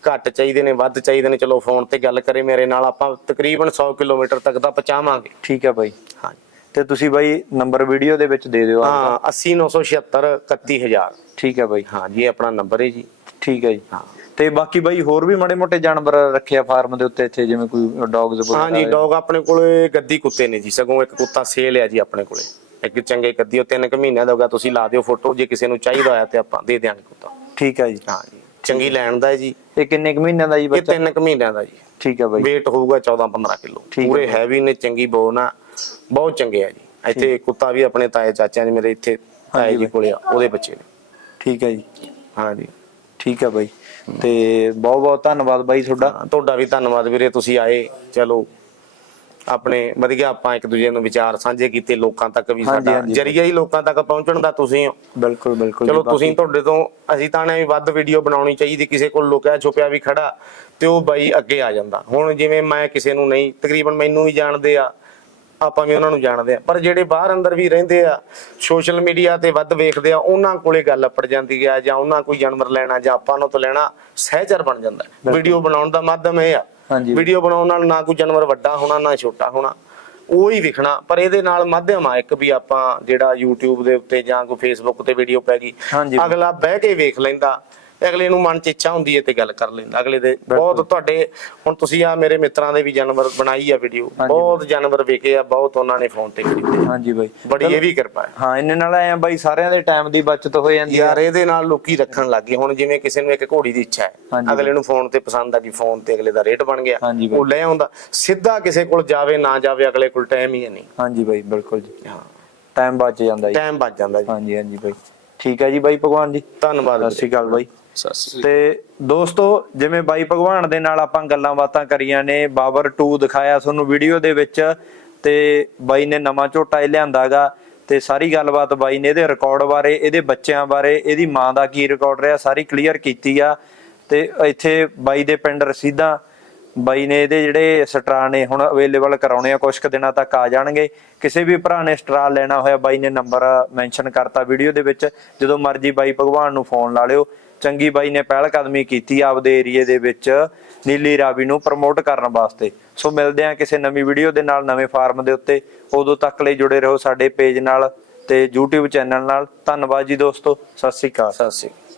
ਘੱਟ ਚਾਹੀਦੇ ਨੇ ਵੱਧ ਚਾਹੀਦੇ ਨੇ ਚਲੋ ਫੋਨ ਤੇ ਗੱਲ ਕਰੇ ਮੇਰੇ ਨਾਲ ਆਪਾਂ ਤਕਰੀਬਨ 100 ਕਿਲੋਮੀਟਰ ਤੱਕ ਦਾ ਪਹੁੰਚਾਵਾਂਗੇ। ਠੀਕ ਹੈ ਬਾਈ। ਹਾਂ ਤੇ ਤੁਸੀਂ ਬਾਈ ਨੰਬਰ ਵੀਡੀਓ ਦੇ ਵਿੱਚ ਦੇ ਦਿਓ। ਹਾਂ 80 976 31000 ਠੀਕ ਹੈ ਬਾਈ। ਹਾਂ ਜੀ ਇਹ ਆਪਣਾ ਨੰਬਰ ਹੈ ਜੀ। ਠੀਕ ਹੈ ਜੀ। ਹਾਂ। ਤੇ ਬਾਕੀ ਬਾਈ ਹੋਰ ਵੀ ਮਾੜੇ ਮੋਟੇ ਜਾਨਵਰ ਰੱਖਿਆ ਫਾਰਮ ਦੇ ਉੱਤੇ ਇੱਥੇ ਜਿਵੇਂ ਕੋਈ ਡੌਗਸ ਹਾਂ ਜੀ ਡੌਗ ਆਪਣੇ ਕੋਲੇ ਗੱਦੀ ਕੁੱਤੇ ਨੇ ਜੀ ਸਗੋਂ ਇੱਕ ਕੁੱਤਾ ਸੇਲ ਹੈ ਜੀ ਆਪਣੇ ਕੋਲੇ। ਇੱਕ ਚੰਗੇ ਗੱਦੀ ਉਹ ਤਿੰਨ ਕੁ ਮਹੀਨਿਆਂ ਦਾ ਹੋਗਾ ਤੁਸੀਂ ਲਾ ਦਿਓ ਫੋਟੋ ਜੇ ਕਿਸੇ ਨੂੰ ਚਾਹੀਦਾ ਹੋਇਆ ਤੇ ਆਪਾਂ ਦੇ ਦਿਆਂਗੇ ਕੁੱਤਾ। ਠੀਕ ਹੈ ਜੀ। ਹਾਂ ਜੀ ਚੰਗੀ ਲੈਣ ਦਾ ਹੈ ਜੀ। ਇਹ ਕਿੰਨੇ ਕੁ ਮਹੀਨਿਆਂ ਦਾ ਜੀ ਇਹ ਬੱਚਾ? ਤਿੰਨ ਕੁ ਮਹੀਨਿਆਂ ਦਾ ਜੀ। ਠੀਕ ਹੈ ਬਾਈ। weight ਹੋਊਗਾ 14 15 ਕਿਲੋ। ਪੂਰੇ ਹੈਵੀ ਨੇ ਚੰਗੀ ਬੋਨ ਆ। ਬਹੁਤ ਚੰਗੇ ਆ ਜੀ। ਇੱਥੇ ਕੁੱਤਾ ਵੀ ਆਪਣੇ ਤਾਏ ਚਾਚਿਆਂ ਦੇ ਮੇਰੇ ਇੱਥੇ ਤਾਏ ਜੀ। ਕੋਲੇ ਆ ਉਹਦੇ ਬੱਚੇ ਨੇ। ਠੀਕ ਹੈ ਜੀ। ਹਾਂ ਜੀ ਠੀਕ ਹੈ ਬਾਈ। ਤੇ ਬਹੁਤ ਬਹੁਤ ਧੰਨਵਾਦ ਬਾਈ ਤੁਹਾਡਾ। ਤੁਹਾਡਾ ਵੀ ਧੰਨਵਾਦ ਵੀਰੇ ਤੁਸੀਂ ਆਏ ਚਲੋ ਆਪਣੇ ਵਧੀਆ ਆਪਾਂ ਇੱਕ ਦੂਜੇ ਨੂੰ ਵਿਚਾਰ ਸਾਂਝੇ ਕੀਤੇ ਲੋਕਾਂ ਤੱਕ ਵੀ ਸਾਡਾ। ਜਰੀਆ ਹੀ ਲੋਕਾਂ ਤੱਕ ਪਹੁੰਚਣ ਦਾ ਤੁਸੀਂ ਹੋ। ਬਿਲਕੁਲ ਬਿਲਕੁਲ ਚਲੋ ਤੁਸੀਂ ਤੁਹਾਡੇ ਤੋਂ ਅਸੀਂ ਤਾਂ ਨੇ ਵੱਧ ਵੀਡੀਓ ਬਣਾਉਣੀ ਚਾਹੀਦੀ ਕਿਸੇ ਕੋਲ ਲੁਕਿਆ ਛੁਪਿਆ ਵੀ ਖੜਾ ਤੇ ਉਹ ਬਾਈ ਅੱਗੇ ਆ ਜਾਂਦਾ। ਹੁਣ ਜਿਵੇਂ ਮੈਂ ਕਿਸੇ ਨੂੰ ਨਹੀਂ ਤਕਰੀਬਨ ਮੈਨੂੰ ਵੀ ਜਾਣਦੇ ਆ ਆਪਾਂ ਵੀ ਉਹਨਾਂ ਨੂੰ ਜਾਣਦੇ ਆ ਪਰ ਜਿਹੜੇ ਬਾਹਰ ਅੰਦਰ ਵੀ ਰਹਿੰਦੇ ਆ ਸੋਸ਼ਲ ਮੀਡੀਆ ਤੇ ਵੱਧ ਵੇਖਦੇ ਆ ਉਹਨਾਂ ਕੋਲੇ ਗੱਲ ਅਪੜ ਜਾਂਦੀ ਆ ਜਾਂ ਉਹਨਾਂ ਕੋਈ ਜਾਨਵਰ ਲੈਣਾ ਜਾਂ ਆਪਾਂ ਨੂੰ ਤੋਂ ਲੈਣਾ ਸਹਿਜਰ ਬਣ ਜਾਂਦਾ ਵੀਡੀਓ ਬਣਾਉਣ ਦਾ ਮਾਧਿਅਮ ਇਹ ਆ। ਵੀਡੀਓ ਬਣਾਉਣ ਨਾਲ ਨਾ ਕੋਈ ਜਾਨਵਰ ਵੱਡਾ ਹੋਣਾ ਨਾ ਛੋਟਾ ਹੋਣਾ ਉਹ ਹੀ ਵਿਖਣਾ। ਪਰ ਇਹਦੇ ਨਾਲ ਮਾਧਿਅਮ ਆ ਇੱਕ ਵੀ ਆਪਾਂ ਜਿਹੜਾ YouTube ਦੇ ਉੱਤੇ ਜਾਂ ਕੋਈ Facebook ਤੇ ਵੀਡੀਓ ਪੈ ਗਈ। ਅਗਲਾ ਬਹਿ ਕੇ ਵੇਖ ਲੈਂਦਾ ਅਗਲੇ ਨੂੰ ਮਨ ਚ ਇੱਛਾ ਹੁੰਦੀ ਹੈ ਤੇ ਗੱਲ ਕਰ ਲੈਂਦਾ। ਅਗਲੇ ਦੇ ਬਹੁਤ ਤੁਹਾਡੇ ਹੁਣ ਤੁਸੀਂ ਆ ਮੇਰੇ ਮਿੱਤਰਾਂ ਦੇ ਵੀ ਜਾਨਵਰ ਬਣਾਈ ਆ ਵੀਡੀਓ। ਬਹੁਤ ਜਾਨਵਰ ਵੇਖੇ ਆ ਬਹੁਤ ਉਹਨਾਂ ਨੇ ਫੋਨ ਤੇ ਖਰੀਦੇ ਹਾਂਜੀ ਬਾਈ। ਬੜੀ ਇਹ ਵੀ ਕਿਰਪਾ ਹੈ। ਹਾਂ ਇੰਨੇ ਨਾਲ ਆਏ ਆ ਬਾਈ ਸਾਰਿਆਂ ਦੇ ਟਾਈਮ ਦੀ ਬਚਤ ਹੋ ਜਾਂਦੀ ਯਾਰ ਇਹਦੇ ਨਾਲ ਲੋਕੀ ਰੱਖਣ ਲੱਗ ਗਏ। ਹੁਣ ਜਿਵੇਂ ਕਿਸੇ ਨੂੰ ਇੱਕ ਘੋੜੀ ਦੀ ਇੱਛਾ ਹੈ। ਅਗਲੇ ਨੂੰ ਫੋਨ ਤੇ ਪਸੰਦ ਆ ਗਈ ਫੋਨ ਤੇ ਅਗਲੇ ਦਾ ਰੇਟ ਬਣ ਗਿਆ। ਉਹ ਲੈ ਆਉਂਦਾ। ਸਿੱਧਾ ਕਿਸੇ ਕੋਲ ਜਾਵੇ ਨਾ ਜਾਵੇ ਅਗਲੇ ਕੋਲ ਟਾਈਮ ਹੀ ਨਹੀਂ। ਹਾਂਜੀ ਬਾਈ ਬਿਲਕੁਲ ਜੀ। ਹਾਂ। ਟਾਈਮ ਬਚ ਜਾਂਦਾ ਜੀ। ਟਾਈਮ ਬਚ ਜਾਂਦਾ ਜੀ। ਹਾਂਜੀ ਹਾਂਜੀ ਬਾਈ। ਠੀਕ ਹੈ ਜੀ ਬਾਈ ਭਗਵਾਨ ਜੀ। ਧੰਨਵਾਦ ਸਤਿ ਸ਼੍ਰੀ ਅਕਾਲ ਬਾਈ। ਤੇ ਦੋਸਤੋ, ਜਿਵੇਂ ਬਾਈ ਭਗਵਾਨ ਦੇ ਨਾਲ ਆਪਾਂ ਗੱਲਾਂ ਬਾਤਾਂ ਕਰੀਆਂ ਨੇ, ਬਾਬਰ 2 ਦਿਖਾਇਆ ਤੁਹਾਨੂੰ ਵੀਡੀਓ ਦੇ ਵਿੱਚ ਤੇ ਬਾਈ ਨੇ ਨਵਾਂ ਝੋਟਾ ਇਹ ਲਿਆਂਦਾਗਾ ਤੇ ਸਾਰੀ ਗੱਲਬਾਤ ਬਾਈ ਨੇ ਇਹਦੇ ਰਿਕਾਰਡ ਬਾਰੇ, ਇਹਦੇ ਬੱਚਿਆਂ ਬਾਰੇ, ਇਹਦੀ ਮਾਂ ਦਾ ਕੀ ਰਿਕਾਰਡ ਰਿਹਾ, ਸਾਰੀ ਕਲੀਅਰ ਕੀਤੀ ਆ। ਤੇ ਇੱਥੇ ਬਾਈ ਦੇ ਪਿੰਡ ਰਸੀਦਾਂ, ਬਾਈ ਨੇ ਇਹਦੇ ਜਿਹੜੇ ਸਟਰਾ ਨੇ ਹੁਣ ਅਵੇਲੇਬਲ ਕਰਾਉਣੇ ਆ ਕੁਝ ਕੁ ਦਿਨਾਂ ਤੱਕ ਆ ਜਾਣਗੇ। ਕਿਸੇ ਵੀ ਭਰਾ ਨੇ ਸਟਰਾ ਲੈਣਾ ਹੋਇਆ, ਬਾਈ ਨੇ ਨੰਬਰ ਮੈਂਸ਼ਨ ਕਰਤਾ ਵੀਡੀਓ ਦੇ ਵਿੱਚ, ਜਦੋਂ ਮਰਜ਼ੀ ਬਾਈ ਭਗਵਾਨ ਨੂੰ ਫੋਨ ਲਾ ਲਿਓ। ਚੰਗੀ ਬਾਈ ਨੇ ਪਹਿਲ ਕਦਮੀ ਕੀਤੀ ਆਪਦੇ ਏਰੀਏ ਦੇ ਵਿੱਚ ਨੀਲੀ ਰਾਵੀ ਨੂੰ ਪ੍ਰਮੋਟ ਕਰਨ ਵਾਸਤੇ। ਸੋ ਮਿਲਦੇ ਆ ਕਿਸੇ ਨਵੀਂ ਵੀਡੀਓ ਦੇ ਨਾਲ ਨਵੇਂ ਫਾਰਮ ਦੇ ਉੱਤੇ। ਉਦੋਂ ਤੱਕ ਲਈ ਜੁੜੇ ਰਹੋ ਸਾਡੇ ਪੇਜ ਨਾਲ ਤੇ YouTube ਚੈਨਲ ਨਾਲ। ਧੰਨਵਾਦ ਜੀ ਦੋਸਤੋ, ਸਤਿ ਸ੍ਰੀ ਅਕਾਲ। ਸਤਿ ਸ਼੍ਰੀ ਅਕਾਲ।